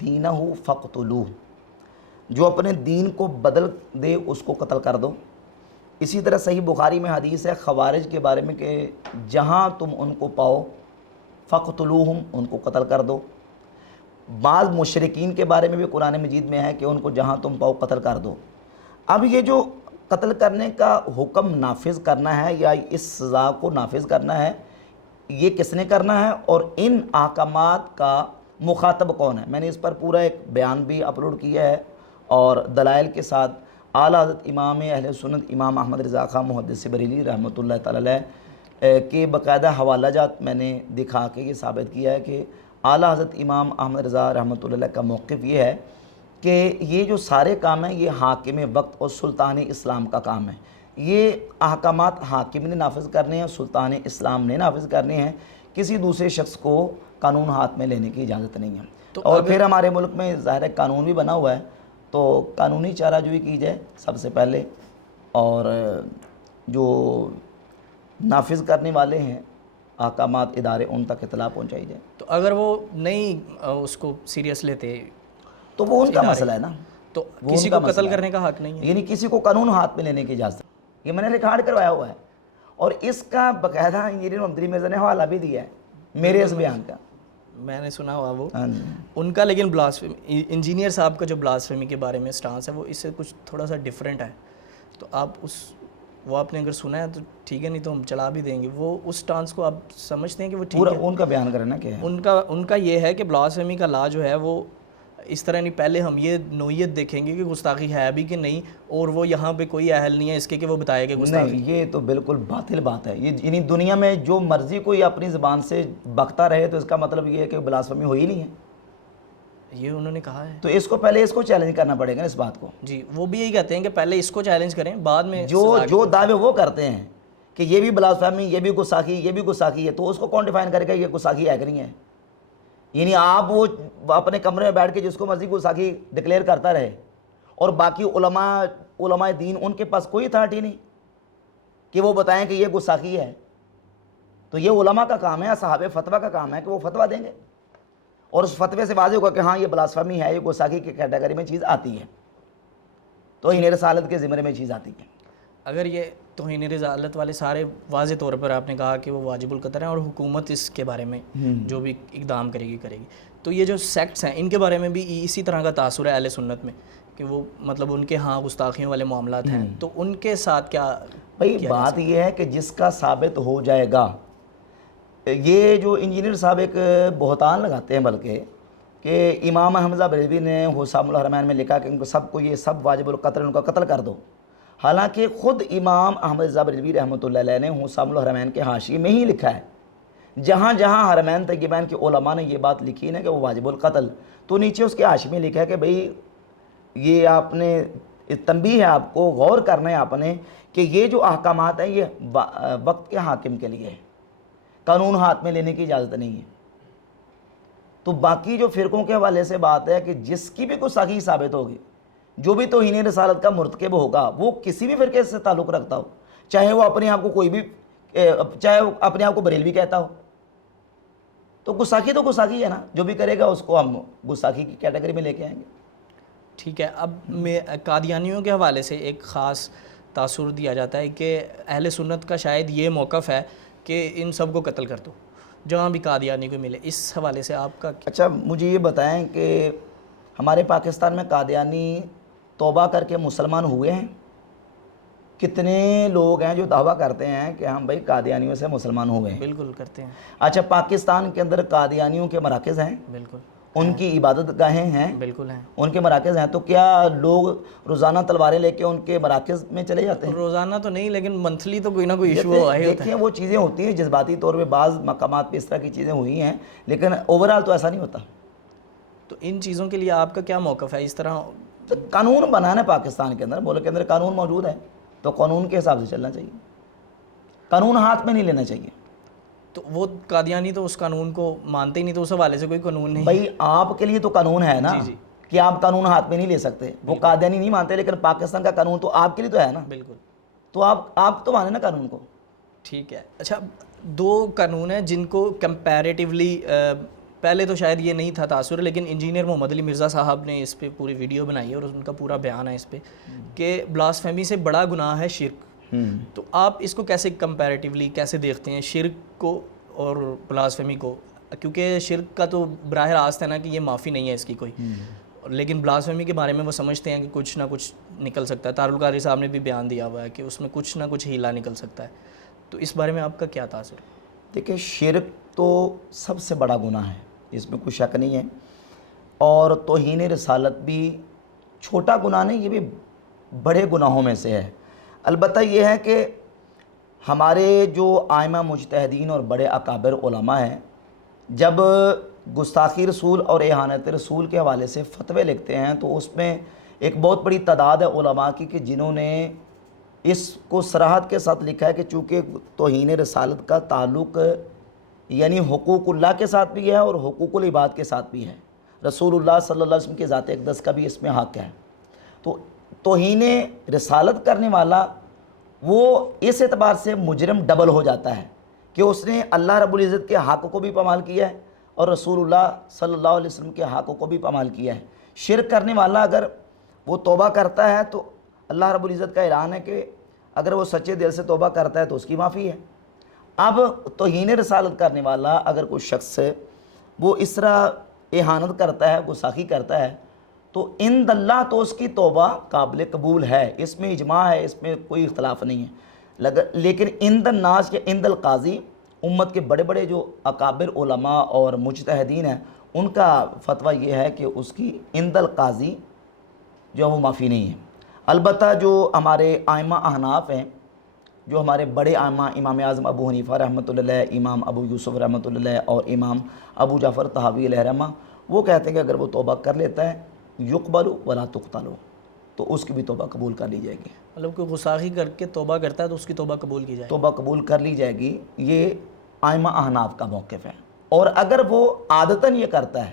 دینہ فقتلوہ، جو اپنے دین کو بدل دے اس کو قتل کر دو۔ اسی طرح صحیح بخاری میں حدیث ہے خوارج کے بارے میں کہ جہاں تم ان کو پاؤ فقتلوہم، ان کو قتل کر دو۔ بعض مشرکین کے بارے میں بھی قرآن مجید میں ہے کہ ان کو جہاں تم پاؤ قتل کر دو۔ اب یہ جو قتل کرنے کا حکم نافذ کرنا ہے یا اس سزا کو نافذ کرنا ہے، یہ کس نے کرنا ہے اور ان احکامات کا مخاطب کون ہے؟ میں نے اس پر پورا ایک بیان بھی اپلوڈ کیا ہے اور دلائل کے ساتھ اعلیٰ حضرت امام اہل سنت امام احمد رضا خان محدث بریلوی رحمۃ اللہ تعالی علیہ کے باقاعدہ حوالہ جات میں نے دکھا کے یہ ثابت کیا ہے کہ اعلیٰ حضرت امام احمد رضا رحمۃ اللہ علیہ کا موقف یہ ہے کہ یہ جو سارے کام ہیں یہ حاکم وقت اور سلطان اسلام کا کام ہے۔ یہ احکامات حاکم نے نافذ کرنے ہیں، سلطان اسلام نے نافذ کرنے ہیں، کسی دوسرے شخص کو قانون ہاتھ میں لینے کی اجازت نہیں ہے۔ اور پھر ہمارے ملک میں ظاہر قانون بھی بنا ہوا ہے، تو قانونی چارہ جوئی کی جائے سب سے پہلے، اور جو نافذ کرنے والے ہیں احکامات ادارے ان تک اطلاع پہنچائی جائے۔ تو اگر وہ نہیں اس کو سیریس لیتے تو وہ ان کا مسئلہ ہے نا، تو کسی کو قتل کرنے کا حق نہیں ہے، یعنی کسی کو قانون ہاتھ میں لینے کی اجازت۔ یہ میں نے ریکارڈ کروایا ہوا ہے اور اس کا باقاعدہ انجینئر محمد مرزا نے حوالہ بھی دیا ہے میرے اس بیان کا، میں نے سنا ہوا وہ ان کا۔ لیکن بلاسفیمی انجینئر صاحب کا جو بلاسفیمی کے بارے میں سٹانس ہے وہ اس سے کچھ تھوڑا سا ڈیفرنٹ ہے، تو آپ وہ آپ نے اگر سنا ہے تو ٹھیک ہے، نہیں تو ہم چلا بھی دیں گے۔ وہ اس سٹانس کو آپ سمجھتے ہیں کہ وہ ٹھیک ہے؟ ان کا بیان کرنا کیا ہے؟ ان کا یہ ہے کہ بلاسفیمی کا لا جو ہے وہ اس طرح نہیں، پہلے ہم یہ نوعیت دیکھیں گے کہ گستاخی ہے بھی کہ نہیں، اور وہ یہاں پہ کوئی اہل نہیں ہے اس کے کہ وہ بتائے کہ گستاخی۔ نہیں، یہ تو بالکل باطل بات ہے۔ یہ یعنی دنیا میں جو مرضی کوئی اپنی زبان سے بکتا رہے تو اس کا مطلب یہ ہے کہ بلاسفیمی ہوئی نہیں ہے، یہ انہوں نے کہا ہے۔ تو اس کو پہلے اس کو چیلنج کرنا پڑے گا اس بات کو۔ جی، وہ بھی یہی کہتے ہیں کہ پہلے اس کو چیلنج کریں، بعد میں جو دعوے وہ کرتے ہیں کہ یہ بھی بلاسفیمی، یہ بھی گستاخی، یہ بھی گستاخی ہے، تو اس کو کون ڈیفائن کرے گا یہ گستاخی ہے کہ نہیں ہے؟ یعنی آپ وہ اپنے کمرے میں بیٹھ کے جس کو مرضی گستاخی ڈکلیئر کرتا رہے اور باقی علماء دین ان کے پاس کوئی اتھارٹی نہیں کہ وہ بتائیں کہ یہ گستاخی ہے، تو یہ علماء کا کام ہے، اصحاب فتویٰ کا کام ہے کہ وہ فتویٰ دیں گے اور اس فتوے سے واضح ہوگا کہ ہاں یہ بلاسفیمی ہے، یہ گستاخی کی کیٹیگری میں چیز آتی ہے، توہین رسالت کے زمرے میں چیز آتی ہے۔ اگر یہ توہین رسالت والے سارے واضح طور پر آپ نے کہا کہ وہ واجب القتل ہیں اور حکومت اس کے بارے میں جو بھی اقدام کرے گی، تو یہ جو سیکٹس ہیں ان کے بارے میں بھی اسی طرح کا تاثر ہے اہل سنت میں کہ وہ مطلب ان کے ہاں گستاخیوں والے معاملات ہیں، تو ان کے ساتھ کیا؟ بھائی بات یہ ہے کہ جس کا ثابت ہو جائے گا، یہ جو انجینئر صاحب ایک بہتان لگاتے ہیں بلکہ کہ امام حمزہ بریلوی نے حسام الحرمین میں لکھا کہ ان کو سب کو یہ سب واجب القتل، ان کا قتل کر دو، حالانکہ خود امام احمد رضا بریلوی رحمۃ اللہ علیہ نے حسام الحرمین کے حاشیے میں ہی لکھا ہے، جہاں جہاں حرمین طیبین کے علماء نے یہ بات لکھی نا کہ وہ واجب القتل، تو نیچے اس کے حاشیے میں لکھا ہے کہ بھئی یہ آپ نے تنبیہ ہے، آپ کو غور کرنا ہے آپ نے کہ یہ جو احکامات ہیں یہ وقت کے حاکم کے لیے ہے، قانون ہاتھ میں لینے کی اجازت نہیں ہے۔ تو باقی جو فرقوں کے حوالے سے بات ہے کہ جس کی بھی گستاخی ثابت ہوگی، جو بھی توہین رسالت کا مرتکب ہوگا، وہ کسی بھی فرقے سے تعلق رکھتا ہو، چاہے وہ اپنے آپ کو کوئی بھی، چاہے وہ اپنے آپ کو بریلوی کہتا ہو، تو گستاخی ہے نا، جو بھی کرے گا اس کو ہم گستاخی کی کیٹیگری میں لے کے آئیں گے۔ ٹھیک ہے، اب میں قادیانیوں کے حوالے سے ایک خاص تاثر دیا جاتا ہے کہ اہل سنت کا شاید یہ موقف ہے کہ ان سب کو قتل کر دو جہاں بھی قادیانی کو ملے، اس حوالے سے آپ کا؟ اچھا مجھے یہ بتائیں کہ ہمارے پاکستان میں قادیانی توبہ کر کے مسلمان ہوئے ہیں؟ کتنے لوگ ہیں جو دعویٰ کرتے ہیں کہ ہم بھائی قادیانیوں سے مسلمان ہوئے ہیں؟ بالکل کرتے ہیں۔ اچھا پاکستان کے اندر قادیانیوں کے مراکز ہیں؟ بالکل۔ ان کی عبادت گاہیں ہیں؟ بالکل ہیں۔ ان کے مراکز ہیں، تو کیا لوگ روزانہ تلواریں لے کے ان کے مراکز میں چلے جاتے ہیں؟ روزانہ تو نہیں، لیکن منتھلی تو کوئی نہ کوئی ایشو ہوا ہی ہوتا ہے۔ دیکھیں وہ چیزیں ہوتی ہیں جذباتی طور پہ، بعض مقامات پہ اس طرح کی چیزیں ہوئی ہیں، لیکن اوورآل تو ایسا نہیں ہوتا۔ تو ان چیزوں کے لیے آپ کا کیا موقف ہے؟ اس طرح تو قانون بنانا ہے پاکستان کے اندر، ملک کے اندر قانون موجود ہے تو قانون کے حساب سے چلنا چاہیے، قانون ہاتھ میں نہیں لینا چاہیے۔ تو وہ قادیانی تو اس قانون کو مانتے ہی نہیں، تو اس حوالے سے کوئی قانون نہیں۔ بھائی آپ کے لیے تو قانون ہے نا جی کہ آپ قانون ہاتھ میں نہیں لے سکتے، وہ قادیانی نہیں مانتے، لیکن پاکستان کا قانون تو آپ کے لیے تو ہے نا، بالکل، تو آپ تو مانے نا قانون کو۔ ٹھیک ہے۔ اچھا، دو قانون ہیں جن کو کمپیریٹیولی، پہلے تو شاید یہ نہیں تھا تاثر، لیکن انجینئر محمد علی مرزا صاحب نے اس پہ پوری ویڈیو بنائی ہے اور ان کا پورا بیان ہے اس پہ کہ بلاسفیمی سے بڑا گناہ ہے شرک۔ تو آپ اس کو کیسے کمپیریٹیولی کیسے دیکھتے ہیں، شرک کو اور بلاسفیمی کو؟ کیونکہ شرک کا تو براہ راست ہے نا کہ یہ معافی نہیں ہے اس کی کوئی، لیکن بلاسفیمی کے بارے میں وہ سمجھتے ہیں کہ کچھ نہ کچھ نکل سکتا ہے۔ طارق صاحب نے بھی بیان دیا ہوا ہے کہ اس میں کچھ نہ کچھ ہیلا نکل سکتا ہے، تو اس بارے میں آپ کا کیا تاثر ہے؟ دیکھیں، شرک تو سب سے بڑا گناہ ہے، اس میں کوئی شک نہیں ہے، اور توہین رسالت بھی چھوٹا گناہ نہیں، یہ بھی بڑے گناہوں میں سے ہے۔ البتہ یہ ہے کہ ہمارے جو ائمہ مجتہدین اور بڑے اکابر علماء ہیں، جب گستاخی رسول اور اہانت رسول کے حوالے سے فتوے لکھتے ہیں تو اس میں ایک بہت بڑی تعداد ہے علماء کی کہ جنہوں نے اس کو صراحت کے ساتھ لکھا ہے کہ چونکہ توہین رسالت کا تعلق یعنی حقوق اللہ کے ساتھ بھی ہے اور حقوق العباد کے ساتھ بھی ہے، رسول اللہ صلی اللہ علیہ وسلم کے ذات اقدس کا بھی اس میں حق ہے، تو توہین رسالت کرنے والا وہ اس اعتبار سے مجرم ڈبل ہو جاتا ہے کہ اس نے اللہ رب العزت کے حق کو بھی پامال کیا ہے اور رسول اللہ صلی اللہ علیہ وسلم کے حق کو بھی پامال کیا ہے۔ شرک کرنے والا اگر وہ توبہ کرتا ہے تو اللہ رب العزت کا اعلان ہے کہ اگر وہ سچے دل سے توبہ کرتا ہے تو اس کی معافی ہے۔ اب توہین رسالت کرنے والا اگر کوئی شخص وہ اس طرح اہانت کرتا ہے، گستاخی کرتا ہے، تو عند اللہ تو اس کی توبہ قابل قبول ہے، اس میں اجماع ہے، اس میں کوئی اختلاف نہیں ہے، لیکن عند الناس یا عند القاضی، امت کے بڑے بڑے جو اکابر علماء اور مجتہدین ہیں، ان کا فتویٰ یہ ہے کہ اس کی عند القاضی جو وہ معافی نہیں ہے۔ البتہ جو ہمارے ائمہ احناف ہیں، جو ہمارے بڑے ائمہ، امام اعظم ابو حنیفہ رحمۃ اللہ علیہ، امام ابو یوسف رحمۃ اللہ علیہ اور امام ابو جعفر طحاوی علیہ رحمہ، وہ کہتے ہیں کہ اگر وہ توبہ کر لیتا ہے یقبل ولا تقتل، تو اس کی بھی توبہ قبول کر لی جائے گی۔ مطلب کوئی گستاخی کر کے توبہ کرتا ہے تو اس کی توبہ قبول کی جائے؟ توبہ قبول کر لی جائے گی، یہ ائمہ احناف کا موقف ہے۔ اور اگر وہ عادتاً یہ کرتا ہے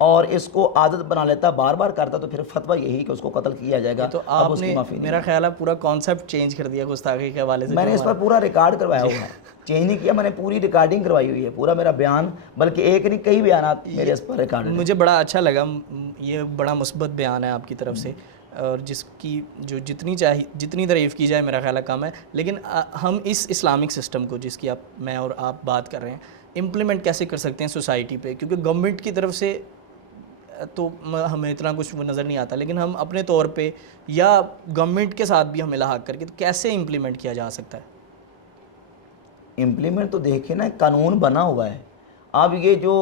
اور اس کو عادت بنا لیتا ہے، بار بار کرتا ہے، تو پھر فتویٰ یہی کہ اس کو قتل کیا جائے گا۔ تو اب آپ اس کی نے معافی نہیں۔ میرا خیال ہے پورا کانسیپٹ چینج کر دیا گستاخی کے حوالے سے۔ میں نے اس پر پورا ریکارڈ کروایا ہوا ہے، چینج نہیں کیا، میں نے پوری ریکارڈنگ کروائی ہوئی ہے، پورا میرا بیان، بلکہ ایک نہیں کئی بیانات میرے اس پر ریکارڈ ہیں۔ مجھے بڑا اچھا لگا، یہ بڑا مثبت بیان ہے آپ کی طرف سے، اور جس کی جو جتنی تعریف کی جائے میرا خیال ہے کم ہے۔ لیکن ہم اس اسلامک سسٹم کو، جس کی میں اور آپ بات کر رہے ہیں، امپلیمنٹ کیسے کر سکتے ہیں سوسائٹی پہ؟ کیونکہ گورنمنٹ کی طرف سے تو ہمیں اتنا کچھ نظر نہیں آتا، لیکن ہم اپنے طور پہ یا گورنمنٹ کے ساتھ بھی ہم الحاق کر کے کیسے امپلیمنٹ کیا جا سکتا ہے؟ امپلیمنٹ تو دیکھیں نا، قانون بنا ہوا ہے، اب یہ جو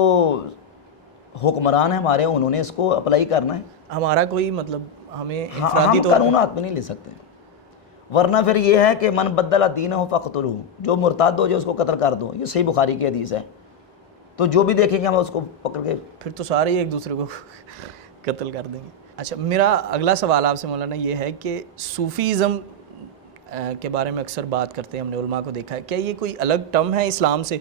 حکمران ہیں ہمارے، انہوں نے اس کو اپلائی کرنا ہے۔ ہمارا کوئی مطلب ہمیں ہم انفرادی طور قانون ہاتھ میں نہیں لے سکتے، ورنہ پھر یہ ہے کہ من بدل دینہ فقتلہ، جو مرتد ہو جو اس کو قتل کر دو، یہ صحیح بخاری کی حدیث ہے، تو جو بھی دیکھیں گے ہم اس کو پکڑ کے پھر تو سارے ایک دوسرے کو قتل کر دیں گے۔ اچھا، میرا اگلا سوال آپ سے مولانا یہ ہے کہ صوفیزم کے بارے میں اکثر بات کرتے ہیں، ہم نے علماء کو دیکھا ہے، کیا یہ کوئی الگ ٹرم ہے اسلام سے؟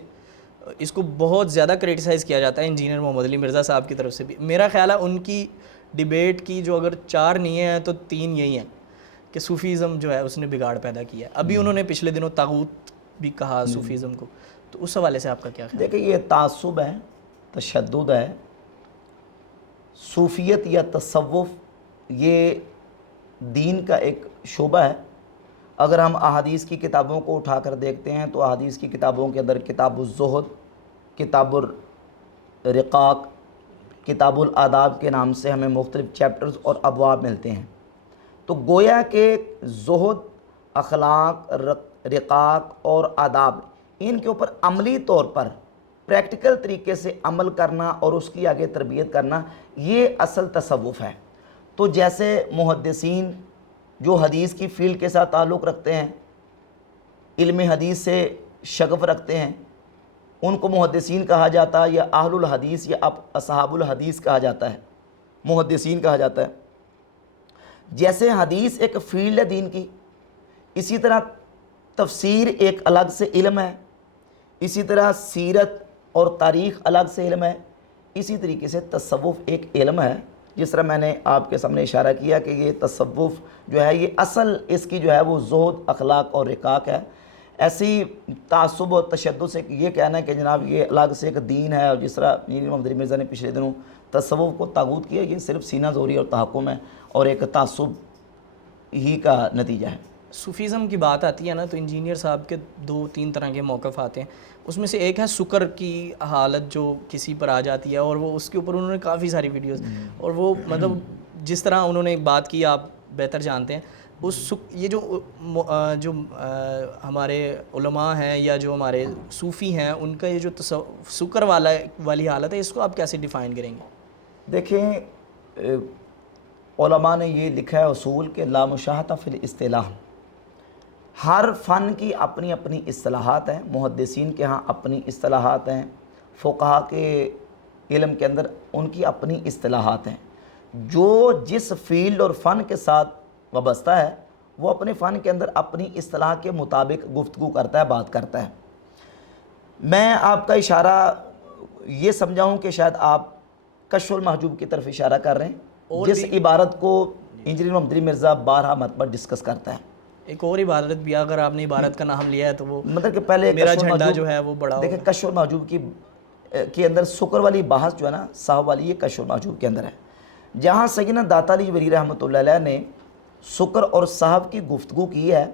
اس کو بہت زیادہ کریٹیسائز کیا جاتا ہے انجینئر محمد علی مرزا صاحب کی طرف سے بھی۔ میرا خیال ہے ان کی ڈیبیٹ کی جو اگر 4 نیتیں ہیں تو 3 یہی ہیں کہ صوفیزم جو ہے اس نے بگاڑ پیدا کیا ہے۔ ابھی انہوں نے پچھلے دنوں طاغوت بھی کہا صوفیزم کو، تو اس حوالے سے آپ کا کیا خیال ہے؟ دیکھیں، یہ تعصب ہے، تشدد ہے، صوفیت یا تصوف یہ دین کا ایک شعبہ ہے۔ اگر ہم احادیث کی کتابوں کو اٹھا کر دیکھتے ہیں تو احادیث کی کتابوں کے اندر کتاب الزہد، کتاب الرقاق، کتاب الآداب کے نام سے ہمیں مختلف چیپٹرز اور ابواب ملتے ہیں۔ تو گویا کہ زہد، اخلاق، رقاق اور آداب، ان کے اوپر عملی طور پر پریکٹیکل طریقے سے عمل کرنا اور اس کی آگے تربیت کرنا، یہ اصل تصوف ہے۔ تو جیسے محدثین جو حدیث کی فیلڈ کے ساتھ تعلق رکھتے ہیں، علم حدیث سے شغف رکھتے ہیں، ان کو محدثین کہا جاتا ہے، یا اہل الحدیث یا اصحاب الحدیث کہا جاتا ہے، محدثین کہا جاتا ہے۔ جیسے حدیث ایک فیلڈ ہے دین کی، اسی طرح تفسیر ایک الگ سے علم ہے، اسی طرح سیرت اور تاریخ الگ سے علم ہے، اسی طریقے سے تصوف ایک علم ہے۔ جس طرح میں نے آپ کے سامنے اشارہ کیا کہ یہ تصوف جو ہے یہ اصل اس کی جو ہے وہ زہد، اخلاق اور رقاق ہے۔ ایسی تعصب اور تشدد سے یہ کہنا ہے کہ جناب یہ الگ سے ایک دین ہے، اور جس طرح انجینئر محمد علی مرزا نے پچھلے دنوں تصوف کو طاغوت کیا، یہ صرف سینہ زوری اور تحکم ہے اور ایک تعصب ہی کا نتیجہ ہے۔ صوفیزم کی بات آتی ہے نا، تو انجینئر صاحب کے 2-3 طرح کے موقف آتے ہیں۔ اس میں سے ایک ہے سکر کی حالت جو کسی پر آ جاتی ہے، اور وہ اس کے اوپر انہوں نے کافی ساری ویڈیوز، اور وہ مطلب جس طرح انہوں نے بات کی آپ بہتر جانتے ہیں، یہ جو ہمارے علماء ہیں یا جو ہمارے صوفی ہیں، ان کا یہ جو سکر والی حالت ہے، اس کو آپ کیسے ڈیفائن کریں گے؟ دیکھیں، علماء نے یہ لکھا ہے اصول کہ لا مشاہدہ فی الاصطلاح، ہر فن کی اپنی اپنی اصطلاحات ہیں، محدثین کے ہاں اپنی اصطلاحات ہیں، فقہا کے علم کے اندر ان کی اپنی اصطلاحات ہیں۔ جو جس فیلڈ اور فن کے ساتھ وابستہ ہے وہ اپنے فن کے اندر اپنی اصطلاح کے مطابق گفتگو کرتا ہے، بات کرتا ہے۔ میں آپ کا اشارہ یہ سمجھا ہوں کہ شاید آپ کشف المحجوب کی طرف اشارہ کر رہے ہیں، جس عبارت کو انجینئر محمد علی مرزا 12 مرتبہ ڈسکس کرتا ہے۔ ایک اور عبارت بھی، اگر آپ نے عبارت کا نام لیا ہے تو وہ مطلب کہ پہلے میرا جھنڈا جو ہے وہ بڑا ہوگا۔ دیکھیں کشف المحجوب کے اندر سکر والی بحث جو ہے نا صاحب والی، یہ کشف المحجوب کے اندر ہے، جہاں سیدنا داتا علی ولی رحمۃ اللہ علیہ نے سکر اور صاحب کی گفتگو کی ہے،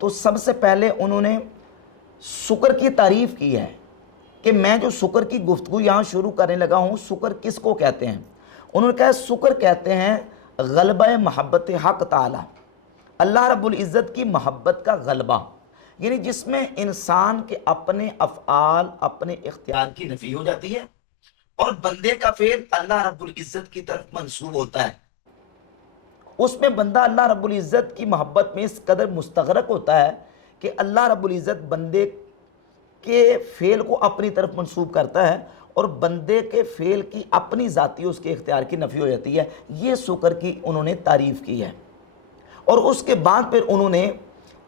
تو سب سے پہلے انہوں نے سکر کی تعریف کی ہے کہ میں جو سکر کی گفتگو یہاں شروع کرنے لگا ہوں، سکر کس کو کہتے ہیں؟ انہوں نے کہا سکر کہتے ہیں غلبہ محبت حق تعالی، اللہ رب العزت کی محبت کا غلبہ، یعنی جس میں انسان کے اپنے افعال، اپنے اختیار کی نفی ہو جاتی ہے اور بندے کا فعل اللہ رب العزت کی طرف منسوب ہوتا ہے۔ اس میں بندہ اللہ رب العزت کی محبت میں اس قدر مستغرق ہوتا ہے کہ اللہ رب العزت بندے کے فعل کو اپنی طرف منسوب کرتا ہے اور بندے کے فعل کی اپنی ذاتی اس کے اختیار کی نفی ہو جاتی ہے۔ یہ سکر کی انہوں نے تعریف کی ہے، اور اس کے بعد پھر انہوں نے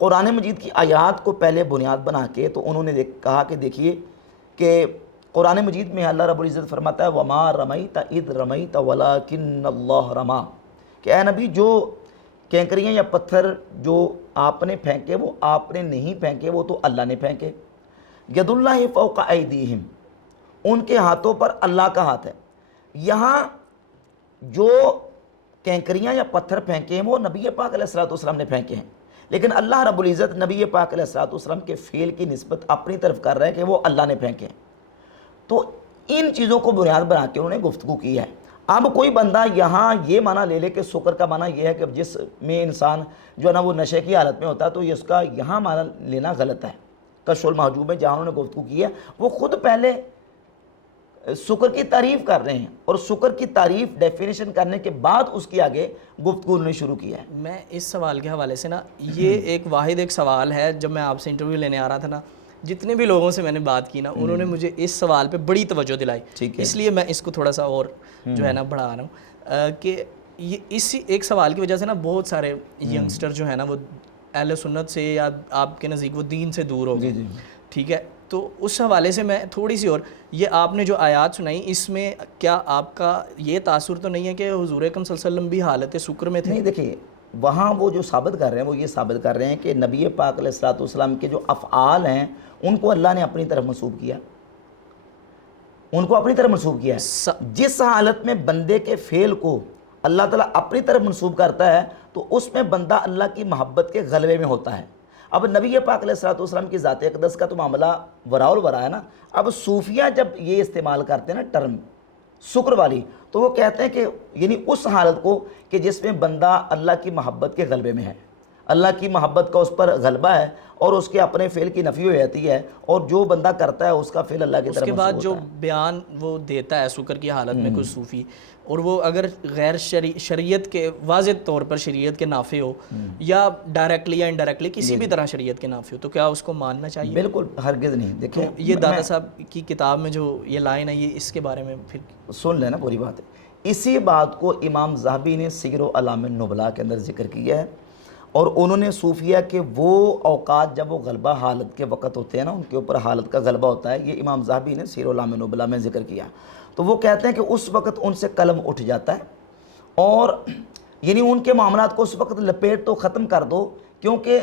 قرآن مجید کی آیات کو پہلے بنیاد بنا کے تو انہوں نے کہا کہ دیکھیے کہ قرآن مجید میں اللہ رب العزت فرماتا ہے وَمَا رَمَيْتَ إِذْ رَمَيْتَ وَلَكِنَّ اللَّهَ رَمَا، کہ اے نبی جو کینکریاں یا پتھر جو آپ نے پھینکے وہ آپ نے نہیں پھینکے، وہ تو اللہ نے پھینکے۔ ید اللہ فوق ایدیہم، ان کے ہاتھوں پر اللہ کا ہاتھ ہے۔ یہاں جو کینکریاں یا پتھر پھینکے ہیں وہ نبی پاک علیہ السلام نے پھینکے ہیں، لیکن اللہ رب العزت نبی پاک علیہ السلام کے فعل کی نسبت اپنی طرف کر رہے ہیں کہ وہ اللہ نے پھینکے ہیں۔ تو ان چیزوں کو بنیاد بنا کے انہوں نے گفتگو کی ہے۔ اب کوئی بندہ یہاں یہ معنی لے لے کہ سکر کا معنی یہ ہے کہ جس میں انسان جو ہے نا وہ نشے کی حالت میں ہوتا ہے، تو یہ اس کا یہاں معنی لینا غلط ہے۔ کشف المحجوب میں جہاں انہوں نے گفتگو کی ہے وہ خود پہلے سکر کی تعریف کر رہے ہیں، اور سکر کی تعریف ڈیفینیشن کرنے کے بعد اس کی آگے گفتگو انہوں نے شروع کی ہے۔ میں اس سوال کے حوالے سے نا، یہ ایک سوال ہے، جب میں آپ سے انٹرویو لینے آ رہا تھا نا، جتنے بھی لوگوں سے میں نے بات کی نا، انہوں نے مجھے اس سوال پہ بڑی توجہ دلائی، اس لیے میں اس کو تھوڑا سا اور جو ہے نا بڑھا رہا ہوں کہ یہ اسی ایک سوال کی وجہ سے نا بہت سارے ینگسٹر جو ہے نا وہ اہل سنت سے یا آپ کے نزدیک وہ دین سے دور ہو گئے، ٹھیک ہے؟ تو اس حوالے سے میں تھوڑی سی اور، یہ آپ نے جو آیات سنائی اس میں کیا آپ کا یہ تاثر تو نہیں ہے کہ حضور اکرم صلی اللہ علیہ وسلم بھی حالت سکر میں تھے؟ نہیں، دیکھیے وہاں وہ جو ثابت کر رہے ہیں وہ یہ ثابت کر رہے ہیں کہ نبی پاک علیہ السلام کے جو افعال ہیں ان کو اللہ نے اپنی طرف منسوب کیا، ان کو اپنی طرف منسوب کیا ہے۔ جس حالت میں بندے کے فعل کو اللہ تعالیٰ اپنی طرف منسوب کرتا ہے تو اس میں بندہ اللہ کی محبت کے غلبے میں ہوتا ہے۔ اب نبی پاک علیہ السلام کی ذات اقدس کا تو معاملہ وراء الورا ہے نا۔ اب صوفیہ جب یہ استعمال کرتے ہیں نا ٹرم سکر والی، تو وہ کہتے ہیں کہ یعنی اس حالت کو کہ جس میں بندہ اللہ کی محبت کے غلبے میں ہے، اللہ کی محبت کا اس پر غلبہ ہے اور اس کے اپنے فعل کی نفی ہو جاتی ہے، اور جو بندہ کرتا ہے اس کا فعل اللہ کی طرف اس کے بعد منسوب جو ہوتا ہے۔ بیان وہ دیتا ہے سکر کی حالت میں کوئی صوفی، اور وہ اگر غیر شریعت کے واضح طور پر شریعت کے نافع ہو یا ڈائریکٹلی یا انڈائریکٹلی کسی بھی طرح شریعت کے نافع ہو، تو کیا اس کو ماننا چاہیے؟ بالکل ہرگز نہیں۔ تو دیکھیں یہ داتا صاحب کی کتاب میں جو یہ لائن ہے، یہ اس کے بارے میں پھر سن لینا پوری بات ہے۔ اسی بات کو امام ذہبی نے سیر و اعلام النبلاء کے اندر ذکر کیا ہے، اور انہوں نے صوفیہ کے وہ اوقات جب وہ غلبہ حالت کے وقت ہوتے ہیں نا، ان کے اوپر حالت کا غلبہ ہوتا ہے، یہ امام ذہبی نے سیر و اعلام النبلاء میں ذکر کیا۔ تو وہ کہتے ہیں کہ اس وقت ان سے قلم اٹھ جاتا ہے، اور یعنی ان کے معاملات کو اس وقت لپیٹ تو ختم کر دو، کیونکہ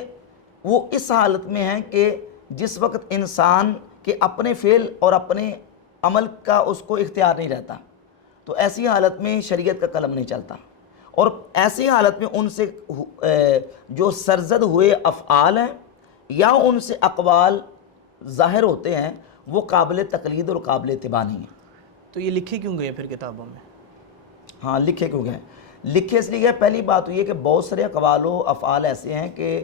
وہ اس حالت میں ہیں کہ جس وقت انسان کے اپنے فعل اور اپنے عمل کا اس کو اختیار نہیں رہتا، تو ایسی حالت میں شریعت کا قلم نہیں چلتا، اور ایسی حالت میں ان سے جو سرزد ہوئے افعال ہیں یا ان سے اقوال ظاہر ہوتے ہیں وہ قابل تقلید اور قابل اتباع نہیں ہیں۔ تو یہ لکھے کیوں گئے پھر کتابوں میں؟ ہاں لکھے کیوں گئے؟ لکھے اس لیے گئے، پہلی بات تو یہ کہ بہت سارے اقوال و افعال ایسے ہیں کہ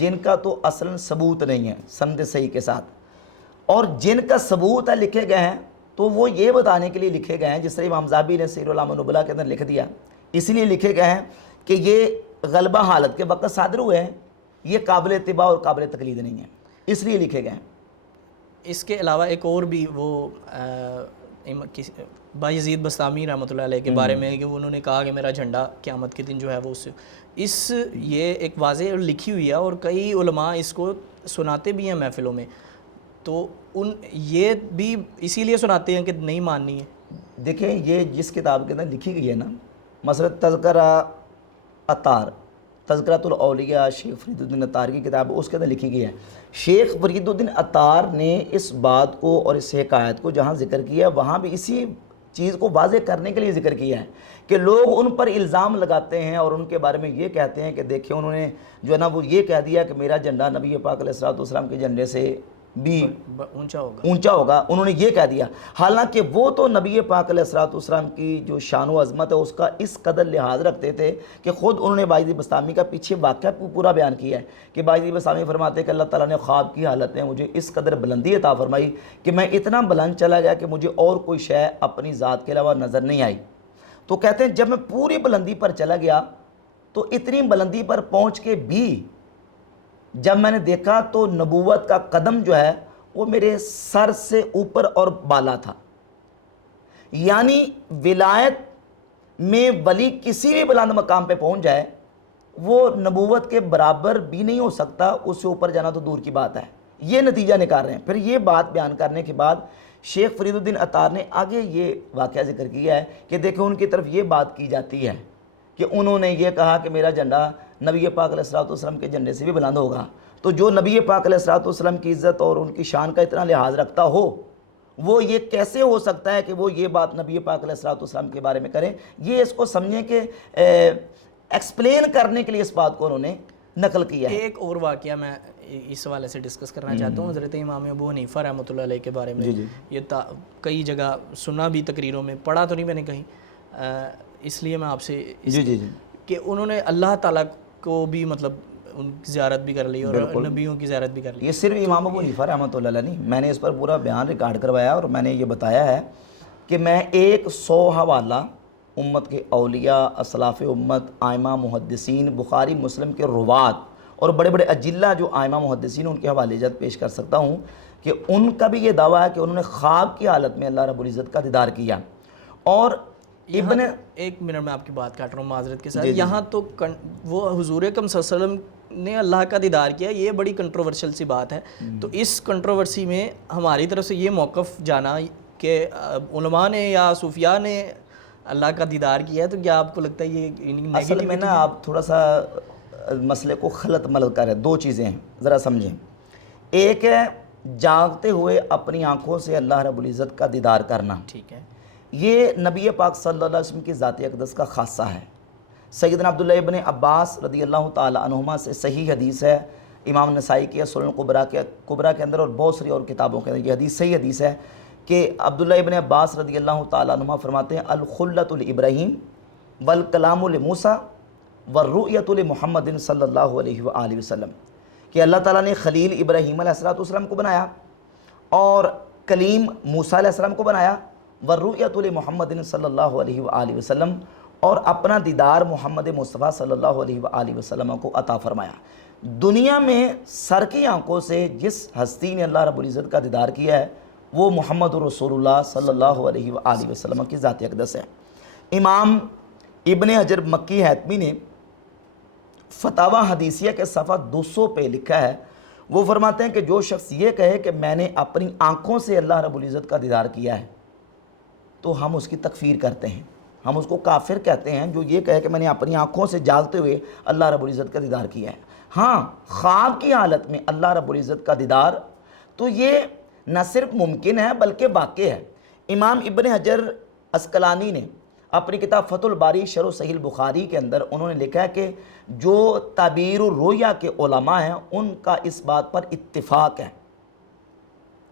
جن کا تو اصلاً ثبوت نہیں ہے سند صحیح کے ساتھ، اور جن کا ثبوت ہے لکھے گئے ہیں تو وہ یہ بتانے کے لیے لکھے گئے ہیں، جس طرح امام ذہبی نے سیر اعلام النبلاء کے اندر لکھ دیا، اسی لیے لکھے گئے ہیں کہ یہ غلبہ حالت کے وقت صادر ہوئے ہیں، یہ قابل اتباع اور قابل تقلید نہیں ہے، اس لیے لکھے گئے ہیں۔ اس کے علاوہ ایک اور بھی وہ بایزید بسطامی رحمۃ اللہ علیہ کے بارے میں کہ انہوں نے کہا کہ میرا جھنڈا قیامت کے دن جو ہے وہ یہ ایک واضح اور لکھی ہوئی ہے، اور کئی علماء اس کو سناتے بھی ہیں محفلوں میں، تو یہ بھی اسی لیے سناتے ہیں کہ نہیں ماننی ہے۔ دیکھیں یہ جس کتاب کے اندر لکھی گئی ہے نا، مثلا تذکرہ عطار، تذکرۃ الاولیاء شیخ فرید الدین عطار کی کتاب، اس کے اندر لکھی گئی ہے۔ شیخ فرید الدین عطار نے اس بات کو اور اس حکایت کو جہاں ذکر کیا ہے وہاں بھی اسی چیز کو واضح کرنے کے لیے ذکر کیا ہے کہ لوگ ان پر الزام لگاتے ہیں اور ان کے بارے میں یہ کہتے ہیں کہ دیکھیں انہوں نے جو ہے نا وہ یہ کہہ دیا کہ میرا جھنڈا نبی پاک علیہ الصلوۃ والسلام کے جھنڈے سے بھی اونچا ہوگا، انہوں نے یہ کہہ دیا، حالانکہ وہ تو نبی پاک علیہ الصلوۃ والسلام کی جو شان و عظمت ہے اس کا اس قدر لحاظ رکھتے تھے کہ خود انہوں نے بایزید بسطامی کا پیچھے واقعہ پورا بیان کیا ہے کہ بایزید بسطامی فرماتے ہیں کہ اللہ تعالیٰ نے خواب کی حالت میں مجھے اس قدر بلندی عطا فرمائی کہ میں اتنا بلند چلا گیا کہ مجھے اور کوئی شے اپنی ذات کے علاوہ نظر نہیں آئی۔ تو کہتے ہیں جب میں پوری بلندی پر چلا گیا تو اتنی بلندی پر پہنچ کے بھی جب میں نے دیکھا تو نبوت کا قدم جو ہے وہ میرے سر سے اوپر اور بالا تھا، یعنی ولایت میں ولی کسی بھی بلند مقام پہ پہنچ جائے وہ نبوت کے برابر بھی نہیں ہو سکتا، اس سے اوپر جانا تو دور کی بات ہے، یہ نتیجہ نکال رہے ہیں۔ پھر یہ بات بیان کرنے کے بعد شیخ فرید الدین عطار نے آگے یہ واقعہ ذکر کیا ہے کہ دیکھیں ان کی طرف یہ بات کی جاتی ہے کہ انہوں نے یہ کہا کہ میرا جھنڈا نبی پاک علیہ الصلوۃ والسلام کے جھنڈے سے بھی بلند ہوگا، تو جو نبی پاک علیہ الصلوۃ والسلام کی عزت اور ان کی شان کا اتنا لحاظ رکھتا ہو وہ یہ کیسے ہو سکتا ہے کہ وہ یہ بات نبی پاک علیہ الصلوۃ والسلام کے بارے میں کریں؟ یہ اس کو سمجھیں کہ ایکسپلین کرنے کے لیے اس بات کو انہوں نے نقل کیا ہے۔ ایک اور واقعہ میں اس حوالے سے ڈسکس کرنا چاہتا ہوں، حضرت امام ابو حنیفہ رحمۃ اللہ علیہ کے بارے میں۔ یہ کئی جگہ سنا بھی، تقریروں میں پڑھا تو نہیں میں نے کہیں، اس لیے میں آپ سے کہ انہوں نے اللہ تعالیٰ کو بھی مطلب ان کی زیارت بھی کر لی اور نبیوں کی زیارت بھی کر لی۔ یہ صرف امام ابو حنیفہ رحمۃ اللہ علیہ نہیں، میں نے اس پر پورا بیان ریکارڈ کروایا اور میں نے یہ بتایا ہے کہ میں 100 حوالہ امت کے اولیاء، اسلاف امت، ائمہ محدثین، بخاری مسلم کے روات اور بڑے بڑے اجلہ جو ائمہ محدثین ان کے حوالے جات پیش کر سکتا ہوں کہ ان کا بھی یہ دعویٰ ہے کہ انہوں نے خواب کی حالت میں اللہ رب العزت کا دیدار کیا۔ اور ابن ایک منٹ میں آپ کی بات کاٹ رہا ہوں معذرت کے ساتھ، یہاں تو وہ حضور اکرم صلی اللہ علیہ وسلم نے اللہ کا دیدار کیا، یہ بڑی کنٹروورشل سی بات ہے، تو اس کنٹروورسی میں ہماری طرف سے یہ موقف جانا کہ علماء نے یا صوفیاء نے اللہ کا دیدار کیا ہے، تو کیا آپ کو لگتا ہے یہ اصل میں نا آپ تھوڑا سا مسئلے کو خلط ملط کر رہے ہیں؟ دو چیزیں ہیں، ذرا سمجھیں۔ ایک ہے جاگتے ہوئے اپنی آنکھوں سے اللہ رب العزت کا دیدار کرنا، ٹھیک ہے، یہ نبی پاک صلی اللہ علیہ وسلم کی ذات اقدس کا خاصہ ہے۔ سیدنا عبداللہ ابن عباس رضی اللہ تعالی عنہما سے صحیح حدیث ہے، امام نسائی کی سنن کبریٰ کے اندر اور بہت ساری اور کتابوں کے اندر یہ حدیث صحیح حدیث ہے کہ عبداللہ ابن عباس رضی اللہ تعالی عنہما فرماتے ہیں الخلۃ لابراہیم والکلام لموسیٰ والرؤیۃ لمحمد صلی اللہ علیہ وآلہ وسلم، کہ اللہ تعالیٰ نے خلیل ابراہیم علیہ السلام کو بنایا اور کلیم موسیٰ علیہ السلام کو بنایا، والرؤیۃ لمحمد صلی اللہ علیہ وآلہ وسلم، اور اپنا دیدار محمد مصطفیٰ صلی اللہ علیہ وآلہ وسلم کو عطا فرمایا۔ دنیا میں سر کی آنکھوں سے جس ہستی نے اللہ رب العزت کا دیدار کیا ہے وہ محمد رسول اللہ صلی اللہ علیہ وآلہ وسلم کی ذات اقدس ہے۔ امام ابن حجر مکی حتمی نے فتاوی حدیثیہ کے صفحہ 200 پہ لکھا ہے، وہ فرماتے ہیں کہ جو شخص یہ کہے کہ میں نے اپنی آنکھوں سے اللہ رب العزت کا دیدار کیا ہے تو ہم اس کی تکفیر کرتے ہیں، ہم اس کو کافر کہتے ہیں جو یہ کہے کہ میں نے اپنی آنکھوں سے جاگتے ہوئے اللہ رب العزت کا دیدار کیا ہے۔ ہاں، خواب کی حالت میں اللہ رب العزت کا دیدار تو یہ نہ صرف ممکن ہے بلکہ واقع ہے۔ امام ابن حجر عسقلانی نے اپنی کتاب فتح الباری شرح صحیح البخاری کے اندر انہوں نے لکھا ہے کہ جو تعبیر الرؤیا کے علماء ہیں ان کا اس بات پر اتفاق ہے،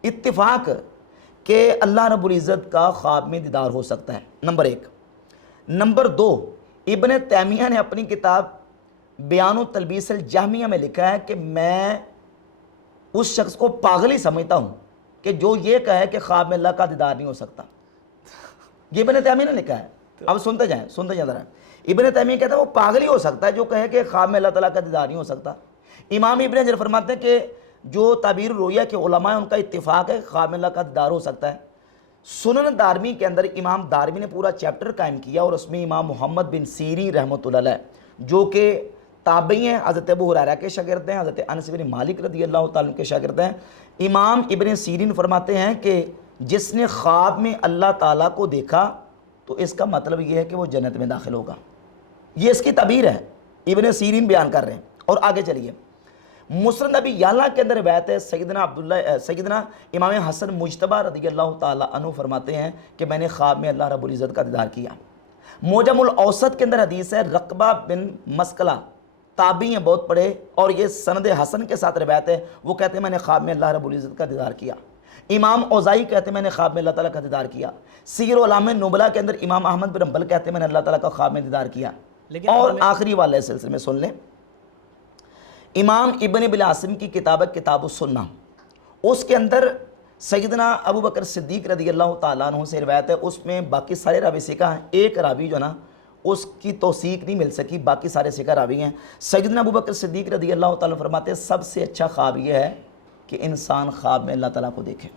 اتفاق کہ اللہ رب العزت کا خواب میں دیدار ہو سکتا ہے، نمبر 1۔ نمبر 2، ابن تیمیہ نے اپنی کتاب بیان و تلبیس الجہمیہ میں لکھا ہے کہ میں اس شخص کو پاگل ہی سمجھتا ہوں کہ جو یہ کہے کہ خواب میں اللہ کا دیدار نہیں ہو سکتا۔ یہ ابن تیمیہ نے لکھا ہے، اب سنتے جائیں ذرا۔ ابن تیمیہ کہتا ہے وہ پاگل ہی ہو سکتا ہے جو کہے کہ خواب میں اللہ تعالیٰ کا دیدار نہیں ہو سکتا۔ امام ابن حجر فرماتے ہیں کہ جو تعبیر الرؤیا کے علماء ہیں ان کا اتفاق ہے خواب میں اللہ کا دیدار ہو سکتا ہے۔ سنن دارمی کے اندر امام دارمی نے پورا چیپٹر قائم کیا اور اس میں امام محمد بن سیرین رحمۃ اللہ علیہ جو کہ تابعی ہیں، حضرت ابو ہریرہ کے شاگرد ہیں، حضرت انس بن مالک رضی اللہ تعالیٰ عنہ کے شاگرد ہیں، امام ابن سیرین فرماتے ہیں کہ جس نے خواب میں اللہ تعالیٰ کو دیکھا تو اس کا مطلب یہ ہے کہ وہ جنت میں داخل ہوگا۔ یہ اس کی تعبیر ہے، ابن سیرین بیان کر رہے ہیں۔ اور آگے چلیے، مسند ابی یعلا کے اندر روایت ہے، سیدنا امام حسن مجتبی رضی اللہ تعالیٰ عنہ فرماتے ہیں کہ میں نے خواب میں اللہ رب العزت کا دیدار کیا۔ موجم الاوسط کے اندر حدیث ہے، رقبہ بن مسکلہ تابعی ہیں بہت بڑے اور یہ سند حسن کے ساتھ روایت ہے، وہ کہتے ہیں میں نے خواب میں اللہ رب العزت کا دیدار کیا۔ امام اوزائی کہتے ہیں میں نے خواب میں اللہ تعالیٰ کا دیدار کیا۔ سیر اعلام نبلا کے اندر امام احمد بن حنبل کہتے ہیں میں نے اللہ تعالیٰ کا خواب میں دیدار کیا۔ اور آخری والے سلسلے میں سن لیں، امام ابن بالعاصم کی کتاب ہے کتاب السنہ، اس کے اندر سیدنا ابو بکر صدیق رضی اللہ تعالیٰ عنہ سے روایت ہے، اس میں باقی سارے راوی ثقہ ہیں، ایک راوی جو نا اس کی توثیق نہیں مل سکی، باقی سارے ثقہ راوی ہیں۔ سیدنا ابو بکر صدیق رضی اللہ تعالیٰ فرماتے ہیں سب سے اچھا خواب یہ ہے کہ انسان خواب میں اللہ تعالیٰ کو دیکھے۔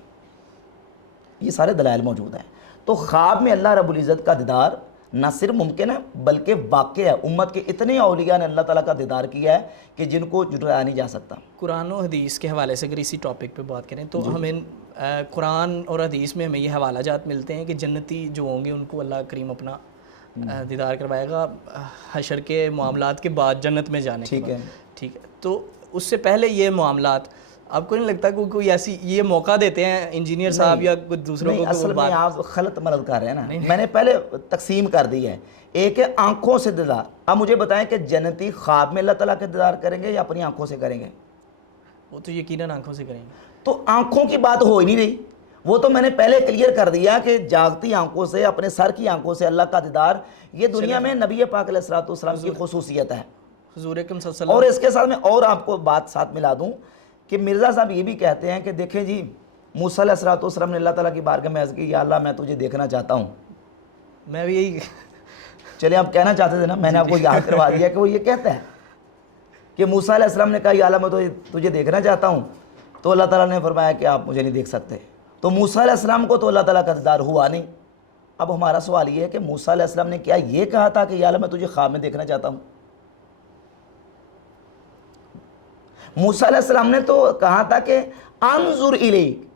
یہ سارے دلائل موجود ہیں۔ تو خواب میں اللہ رب العزت کا دیدار نہ صرف ممکن ہے بلکہ واقع ہے۔ امت کے اتنے اولیاء نے اللہ تعالیٰ کا دیدار کیا ہے کہ جن کو جھٹلایا نہیں جا سکتا۔ قرآن و حدیث کے حوالے سے اگر اسی ٹاپک پہ بات کریں تو ہمیں قرآن اور حدیث میں ہمیں یہ حوالہ جات ملتے ہیں کہ جنتی جو ہوں گے ان کو اللہ کریم اپنا دیدار کروائے گا حشر کے معاملات کے بعد جنت میں جانے کے بعد۔ ٹھیک ہے، تو اس سے پہلے یہ معاملات آپ کو نہیں لگتا کہ کوئی ایسی یہ موقع دیتے ہیں انجینئر صاحب یا کچھ دوسروں کو؟ اصل میں آپ غلط مرض کر رہے ہیں نا، میں نے پہلے تقسیم کر دی ہے، ایک ہے آنکھوں سے دیدار۔ اب مجھے بتائیں کہ جنتی خواب میں اللہ تعالیٰ کا دیدار کریں گے یا اپنی آنکھوں سے کریں گے؟ وہ تو یقیناً آنکھوں سے کریں گے۔ تو آنکھوں کی بات ہو ہی نہیں رہی، وہ تو میں نے پہلے کلیئر کر دیا کہ جاگتی آنکھوں سے، اپنے سر کی آنکھوں سے اللہ کا دیدار یہ دنیا میں نبی پاک علیہ الصلوۃ والسلام کی خصوصیت ہے۔ حضور اکرم صلی اللہ علیہ وسلم، اور اس کے ساتھ میں اور آپ کو بات ساتھ ملا دوں کہ مرزا صاحب یہ بھی کہتے ہیں کہ دیکھیں جی موسیٰ علیہ الصلوۃ والسلام نے اللہ تعالیٰ کی بارگاہ میں عرض کی یا اللہ میں تجھے دیکھنا چاہتا ہوں۔ میں بھی یہی چلے آپ کہنا چاہتے تھے نا، میں نے آپ کو یاد کروا دیا کہ وہ یہ کہتا ہے کہ موسیٰ علیہ السلام نے کہا یا اللہ میں تجھے دیکھنا چاہتا ہوں، تو اللہ تعالیٰ نے فرمایا کہ آپ مجھے نہیں دیکھ سکتے۔ تو موسیٰ علیہ السلام کو تو اللہ تعالیٰ کا دیدار ہوا نہیں۔ اب ہمارا سوال یہ ہے کہ موسیٰ علیہ السلام نے کیا یہ کہا تھا کہ یا اللہ میں تجھے خواب میں دیکھنا چاہتا ہوں؟ موسیٰ علیہ السلام نے تو کہا تھا کہ انظر الیک،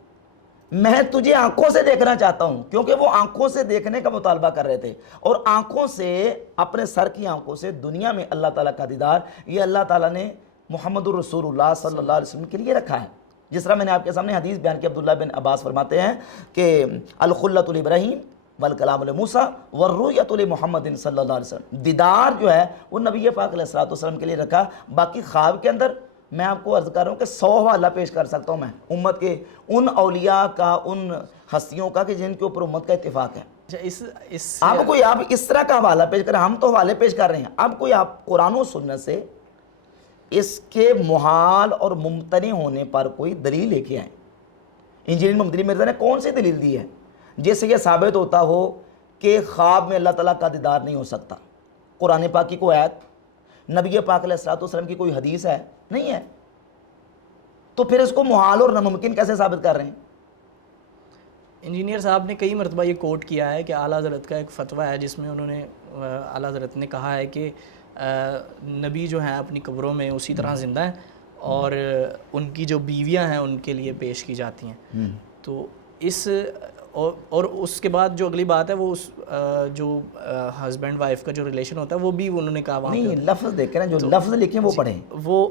میں تجھے آنکھوں سے دیکھنا چاہتا ہوں، کیونکہ وہ آنکھوں سے دیکھنے کا مطالبہ کر رہے تھے، اور آنکھوں سے، اپنے سر کی آنکھوں سے دنیا میں اللہ تعالیٰ کا دیدار یہ اللہ تعالیٰ نے محمد الرسول اللہ صلی اللہ علیہ وسلم کے لیے رکھا ہے۔ جس طرح میں نے آپ کے سامنے حدیث بیان کی، عبداللہ بن عباس فرماتے ہیں کہ الخلۃ لابراہیم والکلام لموسیٰ والرؤیۃ لمحمد صلی اللہ علیہ وسلم، دیدار جو ہے وہ نبی پاک علیہ الصلوۃ والسلام کے لیے رکھا۔ باقی خواب کے اندر میں آپ کو عرض کر رہا ہوں کہ 100 حوالہ پیش کر سکتا ہوں میں امت کے ان اولیاء کا، ان ہستیوں کا کہ جن کے اوپر امت کا اتفاق ہے۔ آپ کوئی آپ اس طرح کا حوالہ پیش کریں، ہم تو حوالے پیش کر رہے ہیں، اب کوئی آپ قرآن و سنت سے اس کے محال اور ممتنع ہونے پر کوئی دلیل لے کے آئیں۔ انجینئر محمد علی مرزا نے کون سی دلیل دی ہے جس سے یہ ثابت ہوتا ہو کہ خواب میں اللہ تعالیٰ کا دیدار نہیں ہو سکتا؟ قرآن پاک کی کوئی آیت، نبی پاک علیہ الصلوۃ والسلام کی کوئی حدیث ہے؟ نہیں ہے۔ تو پھر اس کو محال اور ناممکن کیسے ثابت کر رہے ہیں؟ انجینئر صاحب نے کئی مرتبہ یہ کوٹ کیا ہے کہ اعلیٰ حضرت کا ایک فتویٰ ہے جس میں انہوں نے اعلیٰ حضرت نے کہا ہے کہ نبی جو ہیں اپنی قبروں میں اسی طرح زندہ ہیں اور ان کی جو بیویاں ہیں ان کے لیے پیش کی جاتی ہیں. تو اس اور اس کے بعد جو اگلی بات ہے وہ اس جو ہسبینڈ وائف کا جو ریلیشن ہوتا ہے وہ بھی انہوں نے کہا وہاں نہیں, لفظ دیکھیں نا, جو لفظ لکھیں وہ پڑھیں, وہ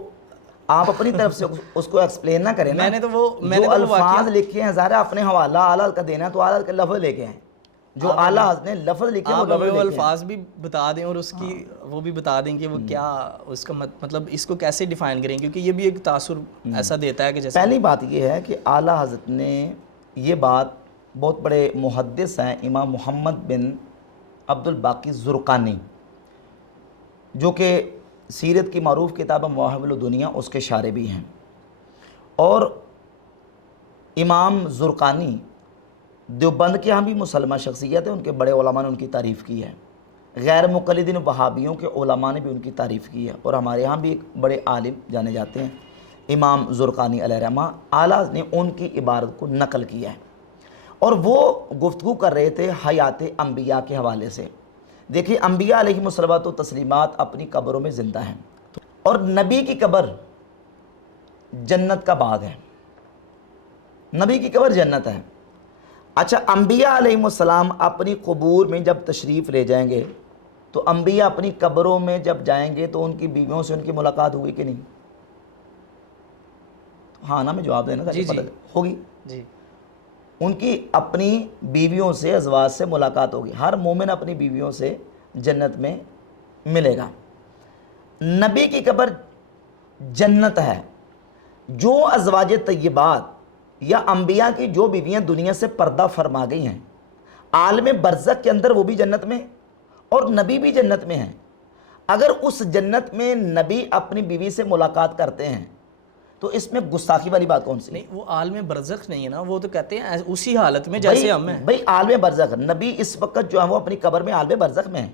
آپ اپنی طرف سے اس کو ایکسپلین نہ کریں نا. میں نے تو وہ جو الفاظ لکھے ہیں ظاہر اپنے حوالہ اعلیٰ کا دینا تو اعلیٰ کے لفظ لے کے ہیں, جو اعلیٰ نے لفظ لکھے وہ لفظ الفاظ بھی بتا دیں اور اس کی وہ بھی بتا دیں کہ وہ کیا اس کا مطلب اس کو کیسے ڈیفائن کریں, کیونکہ یہ بھی ایک تاثر ایسا دیتا ہے کہ جیسے پہلی بات یہ ہے کہ اعلیٰ حضرت نے یہ بات, بہت بڑے محدث ہیں امام محمد بن عبد الباقی زرقانی جو کہ سیرت کی معروف کتاب مواہب الدنیا اس کے شارح بھی ہیں, اور امام زرقانی دیوبند کے ہاں بھی مسلمہ شخصیت ہے, ان کے بڑے علماء نے ان کی تعریف کی ہے, غیر مقلدین وہابیوں کے علماء نے بھی ان کی تعریف کی ہے, اور ہمارے ہاں بھی ایک بڑے عالم جانے جاتے ہیں امام زرقانی علیہ رحمہ. اعلیٰ نے ان کی عبارت کو نقل کیا ہے اور وہ گفتگو کر رہے تھے حیات انبیاء کے حوالے سے. دیکھیں انبیاء علیہم الصلوۃ و تسلیمات اپنی قبروں میں زندہ ہیں, اور نبی کی قبر جنت کا باغ ہے, نبی کی قبر جنت ہے. اچھا, انبیاء علیہم السلام اپنی قبور میں جب تشریف لے جائیں گے تو انبیاء اپنی قبروں میں جب جائیں گے تو ان کی بیویوں سے ان کی ملاقات ہوگی کہ نہیں؟ ہاں نا, میں جواب دینا تھا. جی ہوگی. جی, ان کی اپنی بیویوں سے, ازواج سے ملاقات ہوگی. ہر مومن اپنی بیویوں سے جنت میں ملے گا. نبی کی قبر جنت ہے. جو ازواج طیبات یا انبیاء کی جو بیویاں دنیا سے پردہ فرما گئی ہیں, عالم برزخ کے اندر وہ بھی جنت میں اور نبی بھی جنت میں ہیں. اگر اس جنت میں نبی اپنی بیوی سے ملاقات کرتے ہیں تو اس میں گستاخی والی بات کون سی؟ نہیں, وہ عالم برزخ نہیں ہے نا, وہ تو کہتے ہیں اسی حالت میں جیسے ہم ہیں. بھائی عالم برزخ, نبی اس وقت جو ہے وہ اپنی قبر میں عالم برزخ میں ہے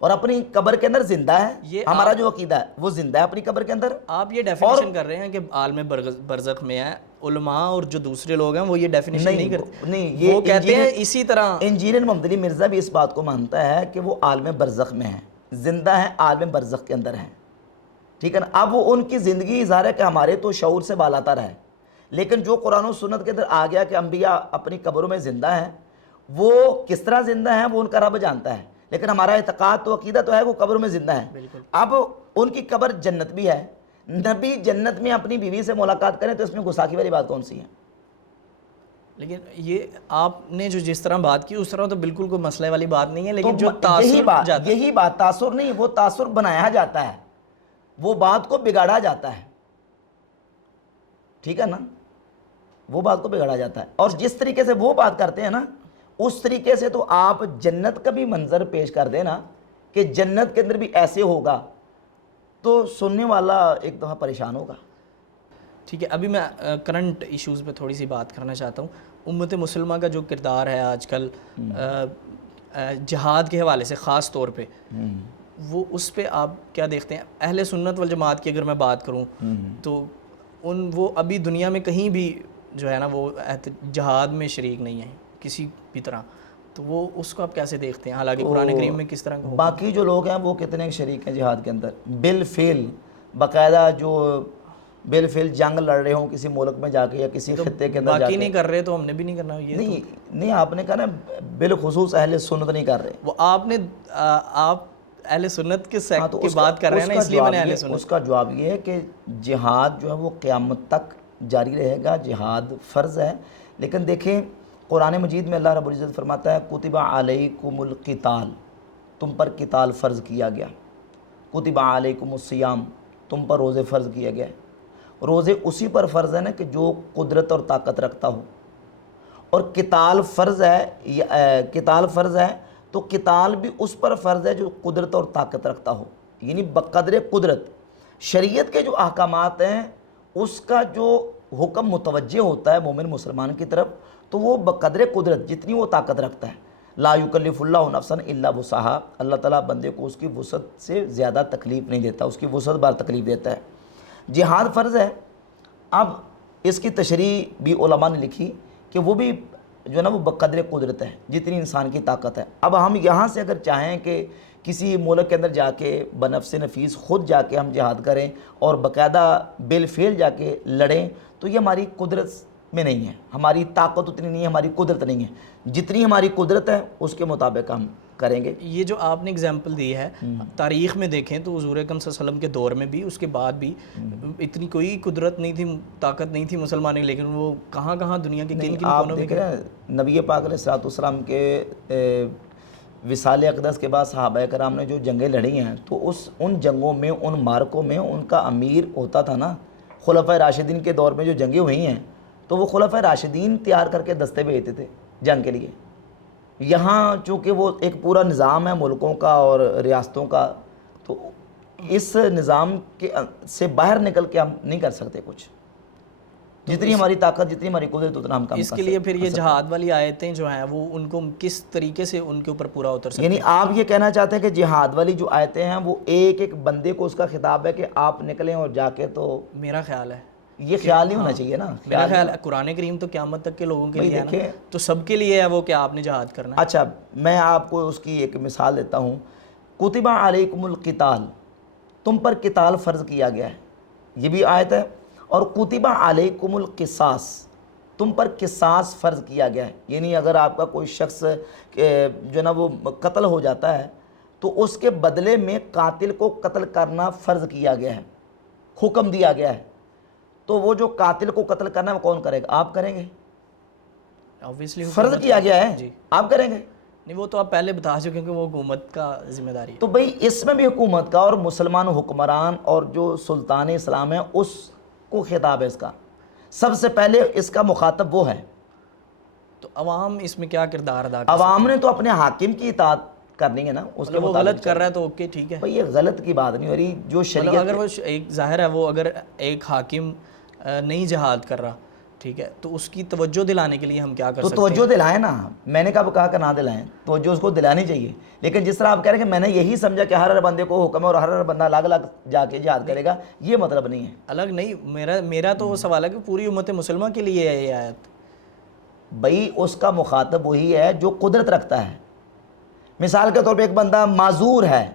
اور اپنی قبر کے اندر زندہ ہے. ہمارا جو عقیدہ ہے وہ زندہ ہے اپنی قبر کے اندر. آپ یہ ڈیفینیشن کر رہے ہیں کہ عالم برزخ میں ہے, علماء اور جو دوسرے لوگ ہیں وہ یہ ڈیفینیشن نہیں کرتے. نہیں, وہ کہتے ہیں اسی طرح. انجینئر محمد علی مرزا بھی اس بات کو مانتا ہے کہ وہ عالم برزخ میں ہے, زندہ ہے, عالم برزخ کے اندر ہے. ٹھیک ہے نا. اب وہ ان کی زندگی ظاہر ہے کہ ہمارے تو شعور سے بالاتر ہے, لیکن جو قرآن و سنت کے اندر آ گیا کہ انبیاء اپنی قبروں میں زندہ ہیں, وہ کس طرح زندہ ہیں وہ ان کا رب جانتا ہے, لیکن ہمارا اعتقاد تو عقیدہ تو ہے وہ قبروں میں زندہ ہیں. اب ان کی قبر جنت بھی ہے, نبی جنت میں اپنی بیوی سے ملاقات کریں تو اس میں گستاخی والی بات کون سی ہے؟ لیکن یہ آپ نے جو جس طرح بات کی اس طرح تو بالکل کوئی مسئلہ والی بات نہیں ہے, لیکن جو تاثر یہی بات تاثر نہیں, وہ تاثر بنایا جاتا ہے, وہ بات کو بگاڑا جاتا ہے. ٹھیک ہے نا, وہ بات کو بگاڑا جاتا ہے. اور جس طریقے سے وہ بات کرتے ہیں نا اس طریقے سے تو آپ جنت کا بھی منظر پیش کر دیں نا کہ جنت کے اندر بھی ایسے ہوگا تو سننے والا ایک دفعہ پریشان ہوگا. ٹھیک ہے, ابھی میں کرنٹ ایشوز پہ تھوڑی سی بات کرنا چاہتا ہوں. امت مسلمہ کا جو کردار ہے آج کل جہاد کے حوالے سے خاص طور پہ, وہ اس پہ آپ کیا دیکھتے ہیں؟ اہل سنت والجماعت کی اگر میں بات کروں تو وہ ابھی دنیا میں کہیں بھی جو ہے نا وہ جہاد میں شریک نہیں ہیں کسی بھی طرح, تو وہ اس کو آپ کیسے دیکھتے ہیں؟ حالانکہ قرآن کریم میں کس طرح کا باقی جو لوگ ہیں وہ کتنے شریک ہیں جہاد کے اندر, بالفعل باقاعدہ جو بالفعل جنگ لڑ رہے ہوں کسی ملک میں جا کے یا کسی خطے کے اندر جا کے. باقی نہیں کر رہے تو ہم نے بھی نہیں کرنا. یہ نہیں, آپ نے کہا نا بالخصوص اہل سنت نہیں کر رہے. وہ آپ اہل سنت کے سیکٹ کی بات کر رہے ہیں نا, اس لیے میں نے اہل سنت. اس کا جواب یہ ہے کہ جہاد جو ہے وہ قیامت تک جاری رہے گا, جہاد فرض ہے. لیکن دیکھیں قرآن مجید میں اللہ رب العزت فرماتا ہے کتب علیکم القتال, تم پر قتال فرض کیا گیا. کتب علیکم الصیام, تم پر روزے فرض کیا گیا. روزے اسی پر فرض ہے نا کہ جو قدرت اور طاقت رکھتا ہو, اور قتال فرض ہے تو قتال بھی اس پر فرض ہے جو قدرت اور طاقت رکھتا ہو, یعنی بقدر قدرت. شریعت کے جو احکامات ہیں اس کا جو حکم متوجہ ہوتا ہے مومن مسلمان کی طرف تو وہ بقدر قدرت جتنی وہ طاقت رکھتا ہے. لا یکلف اللہ نفسا الا وسعہا, اللہ تعالیٰ بندے کو اس کی وسعت سے زیادہ تکلیف نہیں دیتا, اس کی وسعت بار تکلیف دیتا ہے. جہاد فرض ہے. اب اس کی تشریح بھی علماء نے لکھی کہ وہ بھی جو ہے نا وہ بقدر قدرت ہے، جتنی انسان کی طاقت ہے۔ اب ہم یہاں سے اگر چاہیں کہ کسی ملک کے اندر جا کے بنفس نفیس خود جا کے ہم جہاد کریں اور باقاعدہ بالفعل جا کے لڑیں، تو یہ ہماری قدرت میں نہیں ہے، ہماری طاقت اتنی نہیں ہے، ہماری قدرت نہیں ہے۔ جتنی ہماری قدرت ہے اس کے مطابق ہم کریں گے۔ یہ جو آپ نے اگزامپل دی ہے، تاریخ میں دیکھیں تو حضور اکرم صلی اللہ علیہ وسلم کے دور میں بھی، اس کے بعد بھی اتنی کوئی قدرت نہیں تھی، طاقت نہیں تھی مسلمانوں کی، لیکن وہ کہاں کہاں دنیا کے کن کن آپ کونوں میں دیکھ رہے ہیں نبی پاک علیہ الصلوۃ والسلام کے وصال اقدس کے بعد صحابہ کرام نے جو جنگیں لڑی ہیں، تو ان جنگوں میں، ان مارکوں میں ان کا امیر ہوتا تھا نا۔ خلفۂ راشدین کے دور میں جو جنگیں ہوئی ہیں تو وہ خلفۂ راشدین تیار کر کے دستے بھیجتے تھے جنگ کے لیے۔ یہاں چونکہ وہ ایک پورا نظام ہے ملکوں کا اور ریاستوں کا، تو اس نظام کے سے باہر نکل کے ہم نہیں کر سکتے کچھ۔ جتنی ہماری طاقت، جتنی ہماری قدرت، اتنا ہم کام اس کے لیے پھر یہ جہاد والی آیتیں جو ہیں وہ ان کو کس طریقے سے ان کے اوپر پورا اتر سکتے ہیں؟ یعنی آپ یہ کہنا چاہتے ہیں کہ جہاد والی جو آیتیں ہیں وہ ایک ایک بندے کو اس کا خطاب ہے کہ آپ نکلیں اور جا کے، تو میرا خیال ہے یہ خیال نہیں ہونا چاہیے نا۔ میرا خیال ہے قرآن کریم تو قیامت تک کے لوگوں کے لیے ہے نا، تو سب کے لیے ہے وہ کہ آپ نے جہاد کرنا ہے۔ اچھا، میں آپ کو اس کی ایک مثال دیتا ہوں۔ کتب علیکم القتال، تم پر قتال فرض کیا گیا ہے، یہ بھی آیت ہے۔ اور کتب علیکم القصاص، تم پر قصاص فرض کیا گیا ہے، یعنی اگر آپ کا کوئی شخص جو ہے نا وہ قتل ہو جاتا ہے تو اس کے بدلے میں قاتل کو قتل کرنا فرض کیا گیا ہے، حکم دیا گیا ہے۔ تو وہ جو قاتل کو قتل کرنا ہے وہ کون کرے گا؟ آپ کریں گے، Obviously فرض کیا گیا ہے، جی آپ کریں گے۔ نہیں، وہ تو آپ پہلے بتا چکے ہیں کہ وہ حکومت کا ذمہ داری ہے۔ تو بھئی اس میں بھی حکومت کا اور مسلمان حکمران اور جو سلطان اسلام ہے اس کو خطاب ہے اس کا۔ سب سے پہلے اس کا مخاطب وہ ہے۔ تو عوام اس میں کیا کردار ادا کر عوام نے تو اپنے حاکم کی اطاعت کرنی ہے نا، اس کے وہ غلط کر رہا ہے تو اوکے ٹھیک ہے۔ بھئی یہ غلط کی بات نہیں ہو رہی، جو شریعت اگر وہ ایک ظاہر ہے، وہ اگر ایک حاکم نہیں جہاد کر رہا، ٹھیک ہے، تو اس کی توجہ دلانے کے لیے ہم کیا کر تو سکتے ہیں؟ توجہ دلائیں نا، میں نے کہا کہ نہ دلائیں، توجہ اس کو دلانی چاہیے۔ لیکن جس طرح آپ کہہ رہے ہیں کہ میں نے یہی سمجھا کہ ہر بندے کو حکم ہے اور ہر بندہ الگ الگ جا کے جہاد کرے گا، یہ مطلب نہیں ہے۔ الگ نہیں، میرا تو وہ سوال ہے کہ پوری امت مسلمہ کے لیے ہے یہ آیت۔ بھئی اس کا مخاطب وہی ہے جو قدرت رکھتا ہے۔ مثال کے طور پہ ایک بندہ معذور ہے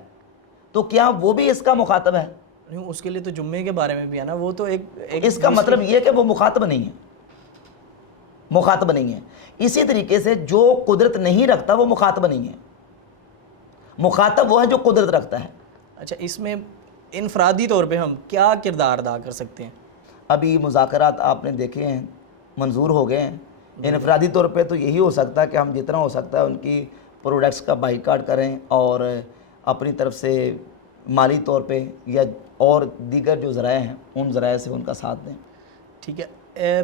تو کیا وہ بھی اس کا مخاطب ہے؟ نہیں، اس کے لیے تو جمعے کے بارے میں بھی ہے نا، وہ تو ایک اس کا مطلب یہ کہ وہ مخاطب نہیں ہے، مخاطب نہیں ہے۔ اسی طریقے سے جو قدرت نہیں رکھتا وہ مخاطب نہیں ہے، مخاطب وہ ہے جو قدرت رکھتا ہے۔ اچھا، اس میں انفرادی طور پہ ہم کیا کردار ادا کر سکتے ہیں؟ ابھی مذاکرات آپ نے دیکھے ہیں، منظور ہو گئے ہیں۔ انفرادی طور پہ تو یہی ہو سکتا ہے کہ ہم جتنا ہو سکتا ہے ان کی پروڈکٹس کا بائیکاٹ کریں اور اپنی طرف سے مالی طور پہ یا اور دیگر جو ذرائع ہیں ان ذرائع سے ان کا ساتھ دیں۔ ٹھیک ہے،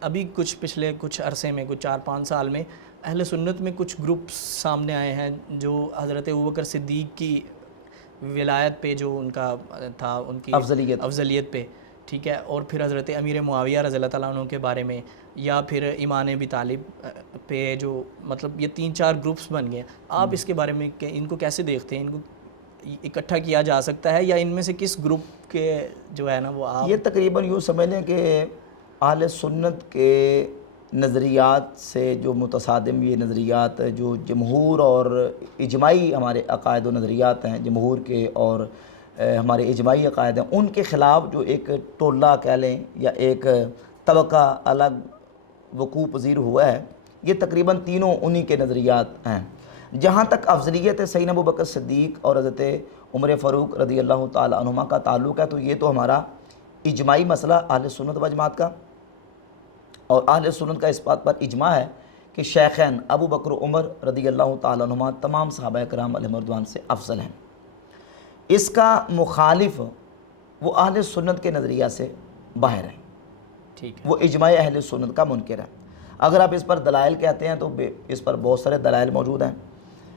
ابھی پچھلے کچھ عرصے میں، کچھ 4-5 سال میں اہل سنت میں کچھ گروپس سامنے آئے ہیں جو حضرت ابوبکر صدیق کی ولایت پہ جو ان کا تھا، ان کی افضلیت پہ، ٹھیک ہے، اور پھر حضرت امیر معاویہ رضی اللہ تعالیٰ عنہ کے بارے میں، یا پھر ایمان ابی طالب پہ، جو مطلب یہ 3-4 گروپس بن گئے ہیں۔ آپ اس کے بارے میں ان کو کیسے دیکھتے ہیں؟ ان کو اکٹھا کیا جا سکتا ہے یا ان میں سے کس گروپ کے جو ہے نا وہ آپ؟ یہ تقریباً یوں سمجھ لیں کہ اہل سنت کے نظریات سے جو متصادم یہ نظریات جو جمہور اور اجماعی ہمارے عقائد و نظریات ہیں جمہور کے اور ہمارے اجماعی عقائد ہیں، ان کے خلاف جو ایک ٹولہ کہہ لیں یا ایک طبقہ الگ وقوع پذیر ہوا ہے، یہ تقریباً تینوں انہی کے نظریات ہیں۔ جہاں تک افضلیت سیدنا ابوبکر صدیق اور حضرت عمر فاروق رضی اللہ تعالی عنہما کا تعلق ہے، تو یہ تو ہمارا اجماعی مسئلہ اہل سنت و جماعت کا، اور اہل سنت کا اس بات پر اجماع ہے کہ شیخین ابو بکر و عمر رضی اللہ تعالی عنہما تمام صحابہ کرام علیہم رضوان سے افضل ہیں۔ اس کا مخالف وہ اہل سنت کے نظریہ سے باہر ہے، ٹھیک ہے، وہ اجماع اہل سنت کا منکر ہے۔ اگر آپ اس پر دلائل کہتے ہیں تو اس پر بہت سارے دلائل موجود ہیں۔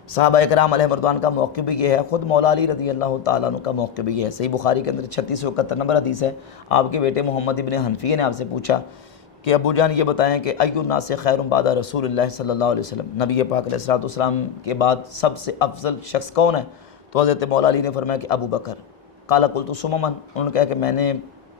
صحابہ کرام علیہ رضوان کا موقف بھی یہ ہے، خود مولا علی رضی اللہ تعالیٰ عنہ کا موقف بھی یہ ہے۔ صحیح بخاری کے اندر 3671 نمبر حدیث ہے۔ آپ کے بیٹے محمد ابن حنفیہ نے آپ سے پوچھا کہ ابو جان یہ بتائیں کہ ای الناس خیر بعد رسول اللہ صلی اللہ علیہ وسلم، نبی پاک علیہ السلام کے بعد سب سے افضل شخص کون ہے؟ تو حضرت مولا علی نے فرمایا کہ ابو بکر۔ قال قلت ثم من، انہوں نے کہا کہ میں نے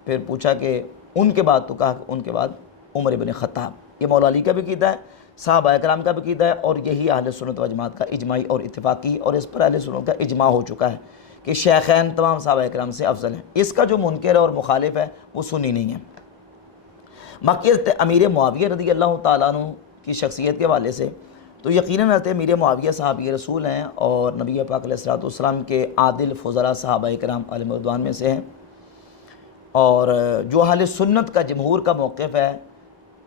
پھر پوچھا کہ ان کے بعد، تو کہا کہ ان کے بعد عمر ابن خطاب۔ یہ مولا علی کا بھی عقیدہ ہے، صحابہ کرام کا بھی عقیدہ ہے، اور یہی اہل سنت و جماعت کا اجماعی اور اتفاقی، اور اس پر اہل سنت کا اجماع ہو چکا ہے کہ شیخین تمام صحابہ کرام سے افضل ہیں۔ اس کا جو منکر ہے اور مخالف ہے وہ سنی نہیں ہے۔ باقی امیر معاویہ رضی اللہ تعالیٰ عنہ کی شخصیت کے حوالے سے تو یقیناً حضرت امیر معاویہ صحابی رسول ہیں، اور نبی پاک علیہ الصلوۃ والسلام کے عادل فضلاء صحابہ کرام علیہم رضوان میں سے ہیں۔ اور جو اہل سنت کا جمہور کا موقف ہے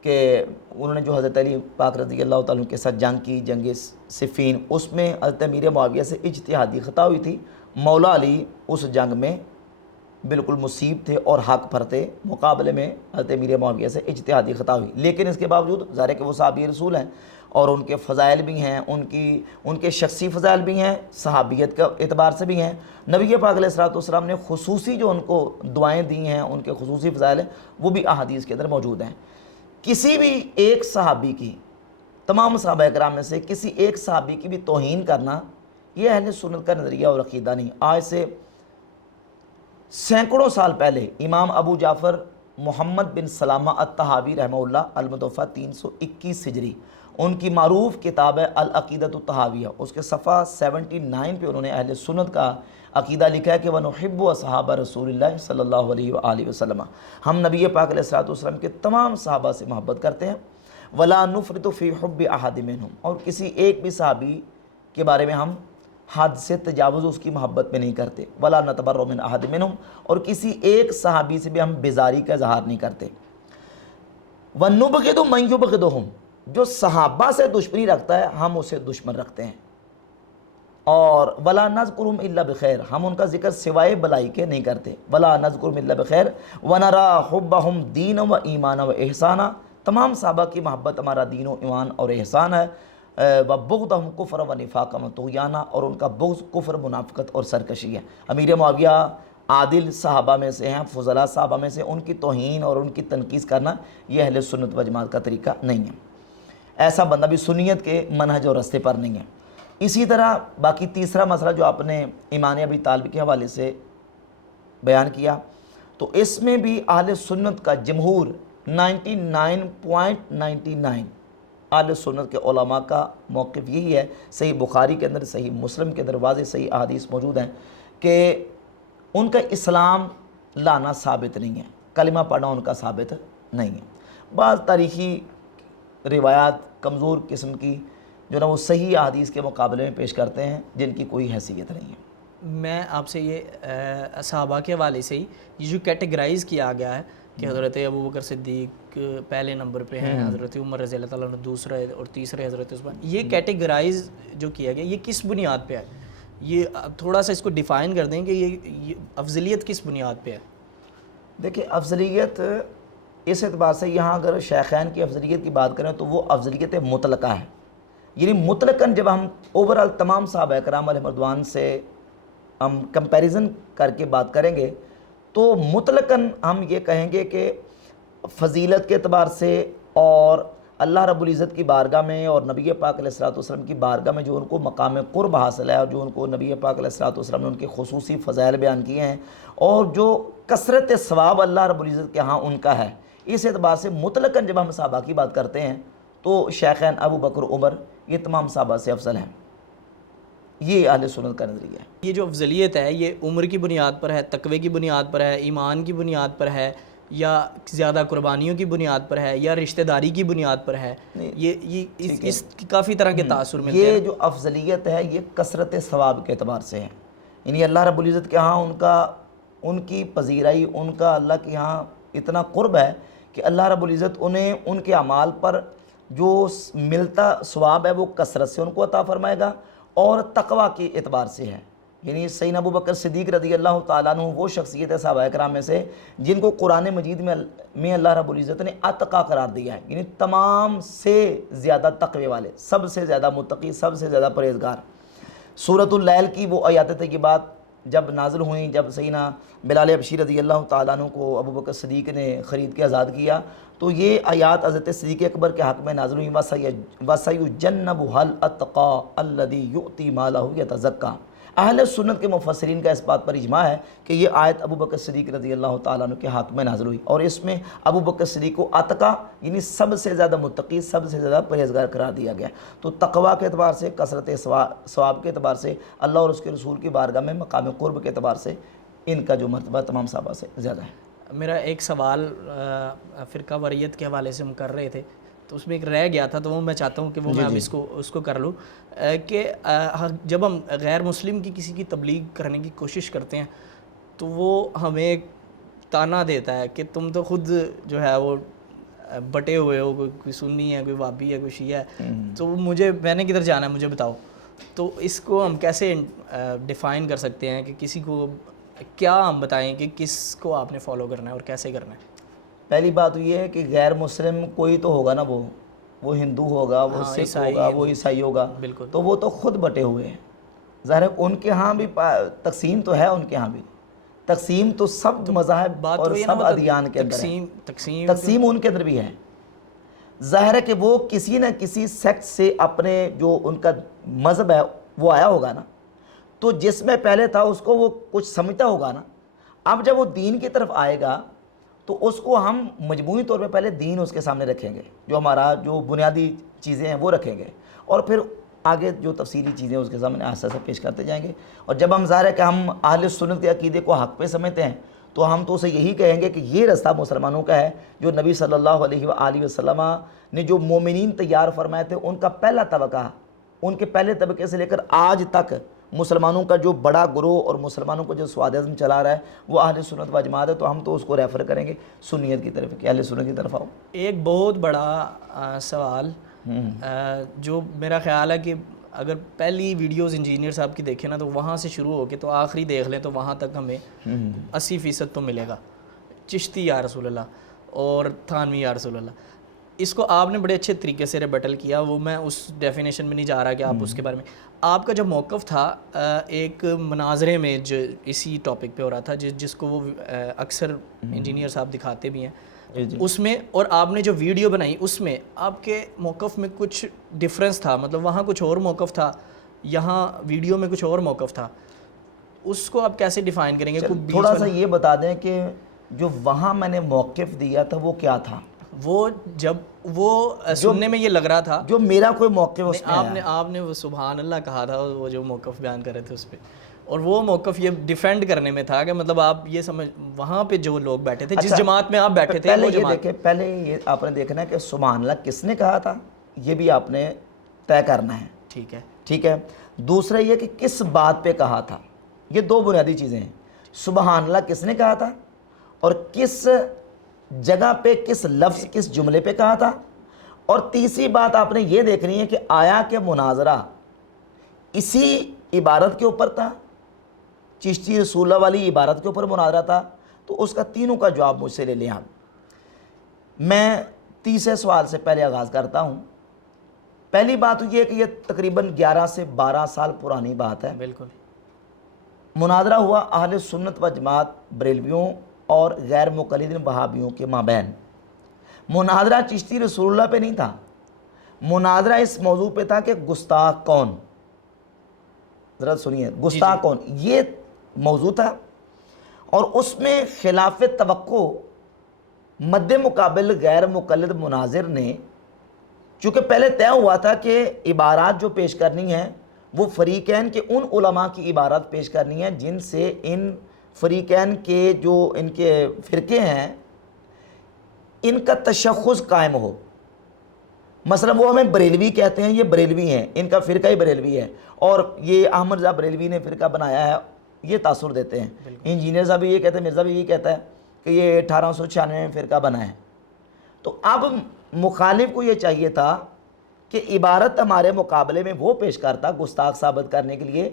کہ انہوں نے جو حضرت علی پاک رضی اللہ تعالیٰ عنہ کے ساتھ جنگ کی، جنگ صفین، اس میں حضرت امیر معاویہ سے اجتہادی خطا ہوئی تھی۔ مولا علی اس جنگ میں بالکل مصیب تھے اور حق پر تھے، مقابلے میں حضرت امیر معاویہ سے اجتہادی خطا ہوئی، لیکن اس کے باوجود ظاہر ہے کہ وہ صحابی رسول ہیں، اور ان کے فضائل بھی ہیں، ان کے شخصی فضائل بھی ہیں، صحابیت کا اعتبار سے بھی ہیں۔ نبی پاک علیہ الصلوۃ والسلام نے خصوصی جو ان کو دعائیں دی ہیں، ان کے خصوصی فضائل ہیں، وہ بھی احادیث کے اندر موجود ہیں۔ کسی بھی ایک صحابی کی، تمام صحابہ کرام میں سے کسی ایک صحابی کی بھی توہین کرنا یہ اہل سنت کا نظریہ اور عقیدہ نہیں۔ آج سے سینکڑوں سال پہلے امام ابو جعفر محمد بن سلامہ الطحاوی رحمہ اللہ، المتوفیٰ 321 ہجری، ان کی معروف کتاب ہے العقیدۃ الطحاویہ، اس کے صفحہ 79 پہ انہوں نے اہل سنت کا عقیدہ لکھا ہے کہ وَنُحِبُّ أَصْحَابَ رسول اللہ صلی اللہ علیہ وآلہ وسلم، ہم نبی پاک علیہ الصلوۃ والسلام کے تمام صحابہ سے محبت کرتے ہیں، وَلَا نُفْرِطُ فِي حُبِّ أَحَدٍ مِّنْهُمْ، اور کسی ایک بھی صحابی کے بارے میں ہم حد سے تجاوز اس کی محبت میں نہیں کرتے، وَلَا نَتَبَرَّأُ مِنْ أَحَدٍ مِّنْهُمْ، اور کسی ایک صحابی سے بھی ہم بیزاری کا اظہار نہیں کرتے، وَنُبْغِضُ مَن يُبْغِضُهُمْ، جو صحابہ سے دشمنی رکھتا ہے ہم اسے دشمن رکھتے ہیں، اور وَلَا نَذْكُرُهُمْ إِلَّا بِخَيْرٍ، ہم ان کا ذکر سوائے بلائی کے نہیں کرتے، وَلَا نَذْكُرُهُمْ إِلَّا بِخَيْرٍ وَنَرَى حُبَّهُمْ دِينًا وَإِيمَانًا وَإِحْسَانًا، تمام صحابہ کی محبت ہمارا دین و ایمان اور احسان ہے، وَبُغْضُهُمْ كُفْرًا وَنِفَاقًا وَطُغْيَانًا، اور ان کا بغض کفر، منافقت اور سرکشی ہے۔ امیر معاویہ عادل صحابہ میں سے ہیں، فضلاء صحابہ میں سے، ان کی توہین اور ان کی تنقیص کرنا یہ اہل سنت و جماعت کا طریقہ نہیں ہے۔ ایسا بندہ بھی سنیت کے منہج اور رستے پر نہیں ہے۔ اسی طرح باقی تیسرا مسئلہ جو آپ نے ایمان ابی طالب کے حوالے سے بیان کیا، تو اس میں بھی اہل سنت کا جمہور 99.99 اہل سنت کے علماء کا موقف یہی ہے، صحیح بخاری کے اندر، صحیح مسلم کے اندر واضح صحیح احادیث موجود ہیں کہ ان کا اسلام لانا ثابت نہیں ہے، کلمہ پڑھنا ان کا ثابت نہیں ہے۔ بعض تاریخی روایات کمزور قسم کی جو نا وہ صحیح احادیث کے مقابلے میں پیش کرتے ہیں، جن کی کوئی حیثیت نہیں ہے۔ میں آپ سے یہ صحابہ کے حوالے سے ہی یہ جو کیٹیگرائز کیا گیا ہے کہ حضرت ابوبکر صدیق پہلے نمبر پہ ہیں، حضرت عمر رضی اللہ تعالیٰ عنہ دوسرے، اور تیسرے حضرت عثمان، یہ کیٹیگرائز جو کیا گیا یہ کس بنیاد پہ ہے؟ یہ تھوڑا سا اس کو ڈیفائن کر دیں کہ یہ افضلیت کس بنیاد پہ ہے؟ دیکھیں، افضلیت اس اعتبار سے یہاں اگر شیخین کی افضلیت کی بات کریں تو وہ افضلیت مطلقہ ہے، یعنی مطلقاً جب ہم اوورال تمام صحابہ کرام علیہ رضوان سے ہم کمپیریزن کر کے بات کریں گے تو مطلقاً ہم یہ کہیں گے کہ فضیلت کے اعتبار سے اور اللہ رب العزت کی بارگاہ میں اور نبی پاک علیہ الصلوۃ والسلام کی بارگاہ میں جو ان کو مقام قرب حاصل ہے، اور جو ان کو نبی پاک علیہ الصلوۃ والسلام نے ان کے خصوصی فضائل بیان کیے ہیں، اور جو کثرت ثواب اللہ رب العزت کے ہاں ان کا ہے، اس اعتبار سے مطلقاً جب ہم صحابہ کی بات کرتے ہیں تو شیخین ابو بکر، عمر، یہ تمام صحابہ سے افضل ہیں۔ یہ اہل سنت کا نظریہ ہے۔ یہ جو افضلیت ہے یہ عمر کی بنیاد پر ہے، تقوی کی بنیاد پر ہے، ایمان کی بنیاد پر ہے، یا زیادہ قربانیوں کی بنیاد پر ہے، یا رشتہ داری کی بنیاد پر ہے؟ یہ اس کی کافی طرح کے تاثر ملتے ہیں۔ یہ جو افضلیت ہے یہ کثرت ثواب کے اعتبار سے ہے، یعنی اللہ رب العزت کے ہاں ان کی پذیرائی، ان کا اللہ کے ہاں اتنا قرب ہے کہ اللہ رب العزت انہیں ان کے اعمال پر جو ملتا ثواب ہے وہ کثرت سے ان کو عطا فرمائے گا، اور تقوی کے اعتبار سے ہے۔ یعنی سیدنا ابو بکر صدیق رضی اللہ تعالیٰ عنہ وہ شخصیت ہے صحابہ کرام میں سے جن کو قرآن مجید میں اللہ رب العزت نے اتقا قرار دیا ہے، یعنی تمام سے زیادہ تقوی والے، سب سے زیادہ متقی، سب سے زیادہ پرہیزگار۔ سورۃ اللیل کی وہ آیات طیبات جب نازل ہوئیں، جب سیدنا بلال حبشی رضی اللہ تعالیٰ عنہ کو ابو بکر صدیق نے خرید کے آزاد کیا، تو یہ آیات حضرت صدیق اکبر کے حق میں نازل ہوئیں، وَسَيُجَنَّبُهَا الْأَتْقَى الَّذِي يُؤْتِي مَالَهُ يَتَزَكَّى، اہل سنت کے مفسرین کا اس بات پر اجماع ہے کہ یہ آیت ابو بکر صدیق رضی اللہ تعالیٰ عنہ کے ہاتھ میں نازل ہوئی، اور اس میں ابو بکر صدیق کو اتقا یعنی سب سے زیادہ متقی، سب سے زیادہ پرہیزگار قرار دیا گیا۔ تو تقویٰ کے اعتبار سے، کثرت ثواب کے اعتبار سے، اللہ اور اس کے رسول کی بارگاہ میں مقام قرب کے اعتبار سے ان کا جو مرتبہ تمام صحابہ سے زیادہ ہے۔ میرا ایک سوال فرقہ واریت کے حوالے سے ہم کر رہے تھے، تو اس میں ایک رہ گیا تھا، تو وہ میں چاہتا ہوں کہ وہ میں اب اس کو کر لوں کہ جب ہم غیر مسلم کی کسی کی تبلیغ کرنے کی کوشش کرتے ہیں تو وہ ہمیں ایک تانا دیتا ہے کہ تم تو خود جو ہے وہ بٹے ہوئے ہو، کوئی سنی ہے، کوئی وابی ہے، کوئی شیعہ ہے، تو میں نے کدھر جانا ہے مجھے بتاؤ۔ تو اس کو ہم کیسے ڈیفائن کر سکتے ہیں کہ کسی کو کیا ہم بتائیں کہ کس کو آپ نے فالو کرنا ہے اور کیسے کرنا ہے؟ پہلی بات یہ ہے کہ غیر مسلم کوئی تو ہوگا نا، وہ ہندو ہوگا، وہ سکھ ہوگا، وہ عیسائی ہوگا، بالکل، تو وہ تو خود بٹے ہوئے ہیں۔ ظاہر ہے ان کے ہاں بھی تقسیم تو ہے، ان کے ہاں بھی تقسیم تو سب مذاہب اور سب ادیان کے اندر ہے، تقسیم ان کے اندر بھی ہے۔ ظاہر ہے کہ وہ کسی نہ کسی سیکٹ سے اپنے جو ان کا مذہب ہے وہ آیا ہوگا نا، تو جس میں پہلے تھا اس کو وہ کچھ سمجھتا ہوگا نا۔ اب جب وہ دین کی طرف آئے گا تو اس کو ہم مجموعی طور پہ پہلے دین اس کے سامنے رکھیں گے، جو ہمارا جو بنیادی چیزیں ہیں وہ رکھیں گے، اور پھر آگے جو تفصیلی چیزیں اس کے سامنے آہستہ آہستہ پیش کرتے جائیں گے۔ اور جب ہم ظاہر ہے کہ ہم اہل سنت کے عقیدے کو حق پہ سمجھتے ہیں تو ہم تو اسے یہی کہیں گے کہ یہ رستہ مسلمانوں کا ہے جو نبی صلی اللہ علیہ وآلہ وسلم نے جو مومنین تیار فرمائے تھے، ان کا پہلا طبقہ، ان کے پہلے طبقے سے لے کر آج تک مسلمانوں کا جو بڑا گروہ اور مسلمانوں کو جو سواد اعظم چلا رہا ہے وہ اہل سنت و جماعت ہے، تو ہم تو اس کو ریفر کریں گے سنیت کی طرف کہ اہل سنت کی طرف آؤ۔ ایک بہت بڑا سوال جو میرا خیال ہے کہ اگر پہلی ویڈیوز انجینئر صاحب کی دیکھیں نا تو وہاں سے شروع ہو کے تو آخری دیکھ لیں تو وہاں تک ہمیں 80% تو ملے گا، چشتی یا رسول اللہ اور تھانوی یا رسول اللہ۔ اس کو آپ نے بڑے اچھے طریقے سے ریبٹل کیا، وہ میں اس ڈیفینیشن میں نہیں جا رہا کہ آپ اس کے بارے میں، آپ کا جو موقف تھا ایک مناظرے میں جو اسی ٹاپک پہ ہو رہا تھا جس کو وہ اکثر انجینئر صاحب دکھاتے بھی ہیں، اس میں، اور آپ نے جو ویڈیو بنائی اس میں آپ کے موقف میں کچھ ڈفرینس تھا، مطلب وہاں کچھ اور موقف تھا، یہاں ویڈیو میں کچھ اور موقف تھا، اس کو آپ کیسے ڈیفائن کریں گے؟ تھوڑا سا یہ بتا دیں کہ جو وہاں میں نے موقف دیا تھا وہ کیا تھا؟ وہ جب وہ سننے میں یہ لگ رہا تھا جو میرا کوئی موقف اس میں آپ نے وہ سبحان اللہ کہا تھا، وہ جو موقف بیان کر رہے تھے اس پہ، اور وہ موقف یہ ڈیفینڈ کرنے میں تھا کہ مطلب آپ یہ سمجھ وہاں پہ جو لوگ بیٹھے تھے، جس جماعت میں آپ بیٹھے تھے، وہ جماعت پہلے یہ آپ نے دیکھنا ہے کہ سبحان اللہ کس نے کہا تھا، یہ بھی آپ نے طے کرنا ہے، ٹھیک ہے۔ دوسرا یہ کہ کس بات پہ کہا تھا، یہ دو بنیادی چیزیں ہیں، سبحان اللہ کس نے کہا تھا اور کس جگہ پہ، کس لفظ، کس جملے پہ کہا تھا، اور تیسری بات آپ نے یہ دیکھنی ہے کہ آیا کہ مناظرہ اسی عبارت کے اوپر تھا، چشتی رسول اللہ والی عبارت کے اوپر مناظرہ تھا، تو اس کا تینوں کا جواب مجھ سے لے لیں آپ۔ میں تیسرے سوال سے پہلے آغاز کرتا ہوں۔ پہلی بات یہ ہے کہ یہ تقریباً 11 سے 12 سال پرانی بات ہے، بالکل مناظرہ ہوا اہل سنت و جماعت بریلویوں اور غیر مقلدین وہابیوں کے مابین۔ مناظرہ چشتی رسول اللہ پہ نہیں تھا، مناظرہ اس موضوع پہ تھا کہ گستاخ کون، ذرا سنیے، گستاخ کون، یہ موضوع تھا، اور اس میں خلاف توقع مد مقابل غیر مقلد مناظر نے، چونکہ پہلے طے ہوا تھا کہ عبارات جو پیش کرنی ہے وہ فریقین کے ان علماء کی عبارات پیش کرنی ہے جن سے ان فریقین کے جو ان کے فرقے ہیں ان کا تشخص قائم ہو۔ مثلا وہ ہمیں بریلوی کہتے ہیں، یہ بریلوی ہیں، ان کا فرقہ ہی بریلوی ہے، اور یہ احمد رضا بریلوی نے فرقہ بنایا ہے، یہ تاثر دیتے ہیں۔ انجینئر صاحب بھی یہ کہتے ہیں، مرزا بھی یہ کہتا ہے کہ یہ 1896 میں فرقہ بنا ہے۔ تو اب مخالف کو یہ چاہیے تھا کہ عبارت ہمارے مقابلے میں وہ پیش کرتا گستاخ ثابت کرنے کے لیے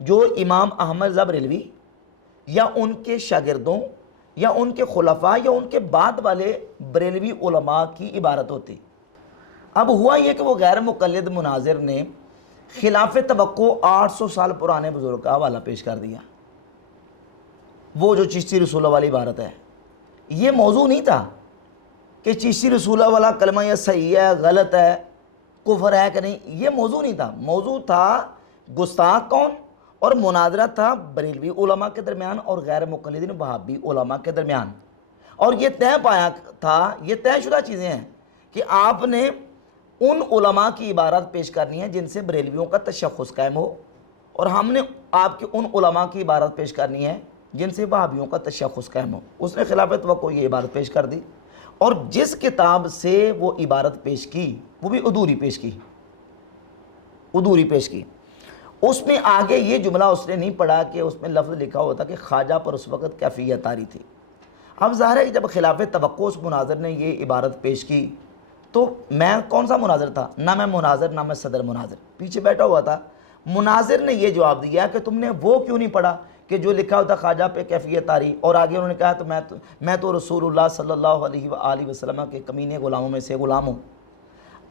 جو امام احمد رضا بریلوی یا ان کے شاگردوں یا ان کے خلفاء یا ان کے بعد والے بریلوی علماء کی عبارت ہوتی۔ اب ہوا یہ کہ وہ غیر مقلد مناظر نے خلاف توقع 800 سال پرانے بزرگ کا حوالہ پیش کر دیا، وہ جو چشتی رسول اللہ والی عبارت ہے۔ یہ موضوع نہیں تھا کہ چشتی رسول اللہ والا کلمہ یہ صحیح ہے، غلط ہے، کفر ہے کہ نہیں، یہ موضوع نہیں تھا۔ موضوع تھا گستاخ کون اور مناظرہ تھا بریلوی علماء کے درمیان اور غیر مقلدین وہابی علماء کے درمیان، اور یہ طے پایا تھا، یہ طے شدہ چیزیں ہیں کہ آپ نے ان علماء کی عبارت پیش کرنی ہے جن سے بریلویوں کا تشخص قائم ہو، اور ہم نے آپ کے ان علماء کی عبارت پیش کرنی ہے جن سے وہابیوں کا تشخص قائم ہو۔ اس نے خلاف توقع یہ عبارت پیش کر دی، اور جس کتاب سے وہ عبارت پیش کی وہ بھی ادھوری پیش کی، ادھوری پیش کی۔ اس میں آگے یہ جملہ اس نے نہیں پڑھا کہ اس میں لفظ لکھا ہوتا کہ خواجہ پر اس وقت کیفیت طاری تھی۔ اب ظاہر ہے کہ جب خلاف توقع اس مناظر نے یہ عبارت پیش کی تو میں کون سا مناظر تھا؟ نہ میں مناظر، نہ میں صدر مناظر، پیچھے بیٹھا ہوا تھا۔ مناظر نے یہ جواب دیا کہ تم نے وہ کیوں نہیں پڑھا کہ جو لکھا ہوتا خواجہ پہ کیفیت طاری، اور آگے انہوں نے کہا تو میں تو رسول اللہ صلی اللہ علیہ وآلہ وسلم کے کمینے غلاموں میں سے غلام ہوں۔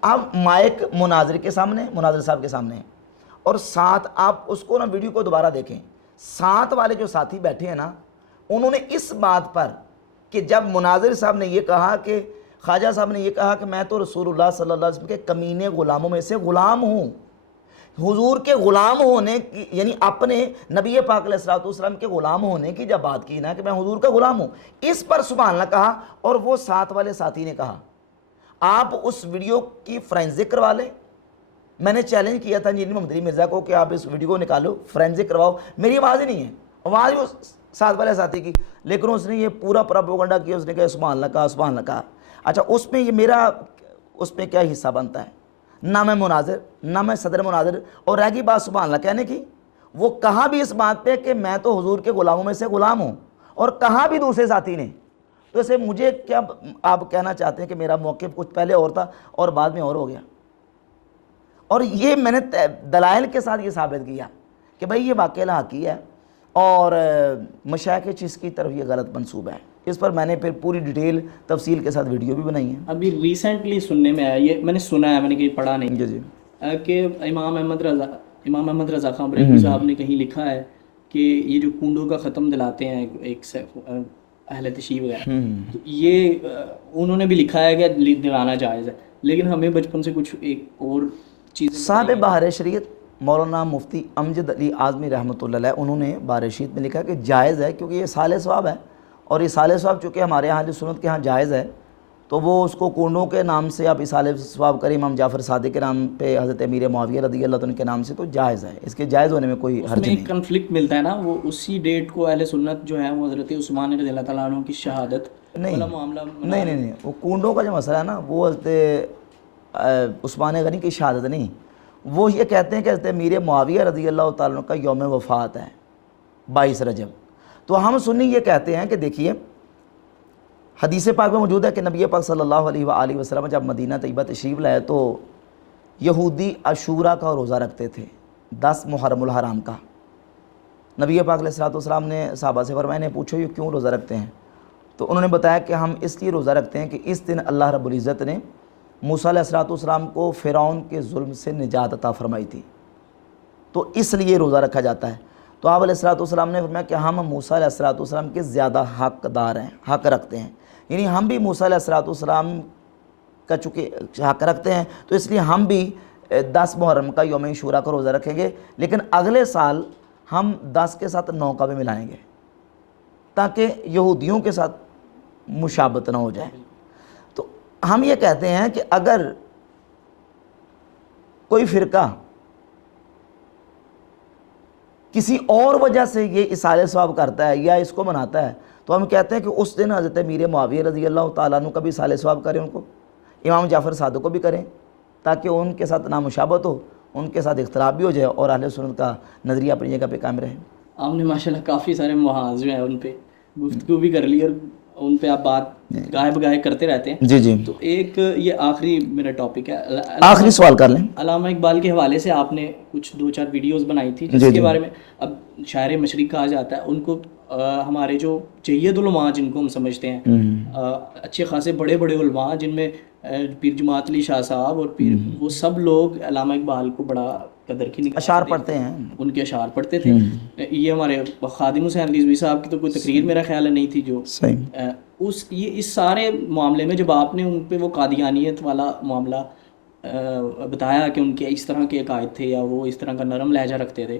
اب مائک مناظر کے سامنے، مناظر صاحب کے سامنے، اور ساتھ آپ اس کو نا ویڈیو کو دوبارہ دیکھیں، ساتھ والے جو ساتھی بیٹھے ہیں نا، انہوں نے اس بات پر کہ جب مناظر صاحب نے یہ کہا کہ خواجہ صاحب نے یہ کہا کہ میں تو رسول اللہ صلی اللہ علیہ وسلم کے کمینے غلاموں میں سے غلام ہوں، حضور کے غلام ہونے کی، یعنی اپنے نبی پاک علیہ الصلوۃ والسلام کے غلام ہونے کی جب بات کی نا کہ میں حضور کا غلام ہوں، اس پر سبحان اللہ کہا، اور وہ ساتھ والے ساتھی نے کہا آپ اس ویڈیو کی فرینزک کروا لیں۔ میں نے چیلنج کیا تھا انجینئر محمد علی مرزا کو کہ آپ اس ویڈیو کو نکالو، فرینزک کرواؤ، میری آواز ہی نہیں ہے، آواز وہ ساتھ والے ساتھی کی، لیکن اس نے یہ پورا پروپیگنڈا کیا، اس نے کہا سبحان اللہ کہا، سبحان اللہ کہا۔ اچھا اس میں یہ میرا اس میں کیا حصہ بنتا ہے؟ نہ میں مناظر، نہ میں صدر مناظر، اور رہ گئی بات سبحان اللہ کہنے کی، وہ کہا بھی اس بات پہ کہ میں تو حضور کے غلاموں میں سے غلام ہوں، اور کہا بھی دوسرے ساتھی نے۔ تو اسے مجھے کیا آپ کہنا چاہتے ہیں کہ میرا موقف کچھ پہلے اور تھا اور بعد میں اور ہو گیا؟ اور یہ میں نے دلائل کے ساتھ یہ ثابت کیا کہ بھئی یہ واقعہ لاحقی ہے، اور مشائخ چیز کی طرف یہ غلط منسوب ہے۔ اس پر میں نے پھر پوری ڈیٹیل تفصیل کے ساتھ ویڈیو بھی بنائی ہے۔ ابھی ریسنٹلی سننے میں آیا، یہ میں نے سنا ہے، میں نے کہیں پڑھا نہیں، جی جی، کہ امام احمد رضا خان بریلوی صاحب نے کہیں لکھا ہے کہ یہ جو کنڈوں کا ختم دلاتے ہیں ایک اہل تشیع وغیرہ، تو یہ انہوں نے بھی لکھا ہے کہ دلانا جائز ہے، لیکن ہمیں بچپن سے کچھ ایک اور چیز صاحب بہار شریعت مولانا مفتی امجد علی اعظمی رحمۃ اللہ علیہ، انہوں نے بہار شریعت میں لکھا کہ جائز ہے، کیونکہ یہ سال ثواب ہے، اور اصال ثواب چونکہ ہمارے یہاں اہل سنت کے ہاں جائز ہے، تو وہ اس کو کنڈوں کے نام سے آپ اصال ثواب کریں، امام جعفر صادق کے نام پہ، حضرت امیر معاویہ رضی اللہ عنہ کے نام سے، تو جائز ہے، اس کے جائز ہونے میں کوئی حرج نہیں۔ ایک کنفلکٹ ملتا ہے نا، وہ اسی ڈیٹ کو اہل سنت جو ہے وہ حضرت عثمان رضی اللہ تعالیٰ عنہ کی شہادت والا معاملہ نہیں، وہ کنڈوں کا جو مسئلہ ہے نا، وہ حضرت عثمان غنی کی شہادت نہیں، وہ یہ کہتے ہیں کہ حضرت امیر معاویہ رضی اللہ تعالیٰ عنہ کا یوم وفات ہے 22 رجب۔ تو ہم سنی یہ کہتے ہیں کہ دیکھیے حدیث پاک میں موجود ہے کہ نبی پاک صلی اللہ علیہ وآلہ وسلم جب مدینہ طیبہ تشریف لائے تو یہودی عاشورہ کا روزہ رکھتے تھے، 10 محرم الحرام کا۔ نبی پاک علیہ الصلوۃ والسلام نے صحابہ سے فرمایا، نے پوچھو یہ کیوں روزہ رکھتے ہیں؟ تو انہوں نے بتایا کہ ہم اس لیے روزہ رکھتے ہیں کہ اس دن اللہ رب العزت نے موسیٰ علیہ الصلوۃ والسلام کو فرعون کے ظلم سے نجات عطا فرمائی تھی، تو اس لیے روزہ رکھا جاتا ہے۔ تو آپ علیہ الصلوۃ والسلام نے فرمایا کہ ہم موسیٰ علیہ الصلوۃ والسلام کے زیادہ حقدار ہیں، حق رکھتے ہیں، یعنی ہم بھی موسیٰ علیہ الصلوۃ والسلام کا چونکہ حق رکھتے ہیں، تو اس لیے ہم بھی 10 محرم کا یوم عاشوراء کا روزہ رکھیں گے، لیکن اگلے سال ہم 10 کے ساتھ 9 کا بھی ملائیں گے تاکہ یہودیوں کے ساتھ مشابہت نہ ہو جائے۔ تو ہم یہ کہتے ہیں کہ اگر کوئی فرقہ کسی اور وجہ سے یہ اصال ثواب کرتا ہے یا اس کو مناتا ہے، تو ہم کہتے ہیں کہ اس دن حضرت امیر معاویہ رضی اللہ تعالیٰ عنہ کا بھی اصال ثواب کریں، ان کو امام جعفر صادق کو بھی کریں، تاکہ ان کے ساتھ نامشابہت ہو، ان کے ساتھ اختلاف بھی ہو جائے، اور اہل سنت کا نظریہ اپنی جگہ پہ قائم رہے۔ آپ نے ماشاءاللہ کافی سارے محاذ جو ہیں ان پہ گفتگو بھی کر لی، اور ان پہ آپ بات گائے بگائے کرتے رہتے ہیں۔ جی جی، تو ایک یہ آخری میرا ٹاپک ہے، آخری سوال کر لیں۔ علامہ اقبال کے حوالے سے آپ نے کچھ 2-4 ویڈیوز بنائی تھی جس کے بارے میں، اب شاعر مشرق کہا جاتا ہے، ان کو ہمارے جو جید علماء جن کو ہم سمجھتے ہیں، اچھے خاصے بڑے بڑے علماء جن میں پیر جماعت علی شاہ صاحب اور پیر، وہ سب لوگ علامہ اقبال کو بڑا قدر کی اشعار پڑھتے ہیں، ان کے اشعار پڑھتے تھے۔ یہ ہمارے خادم حسین رضوی صاحب کی تو کوئی تقریر میرا خیال ہے نہیں تھی جو اس سارے معاملے میں جب آپ نے ان پہ وہ قادیانیت والا معاملہ بتایا کہ ان کے اس طرح کے عقائد تھے یا وہ اس طرح کا نرم لہجہ رکھتے تھے،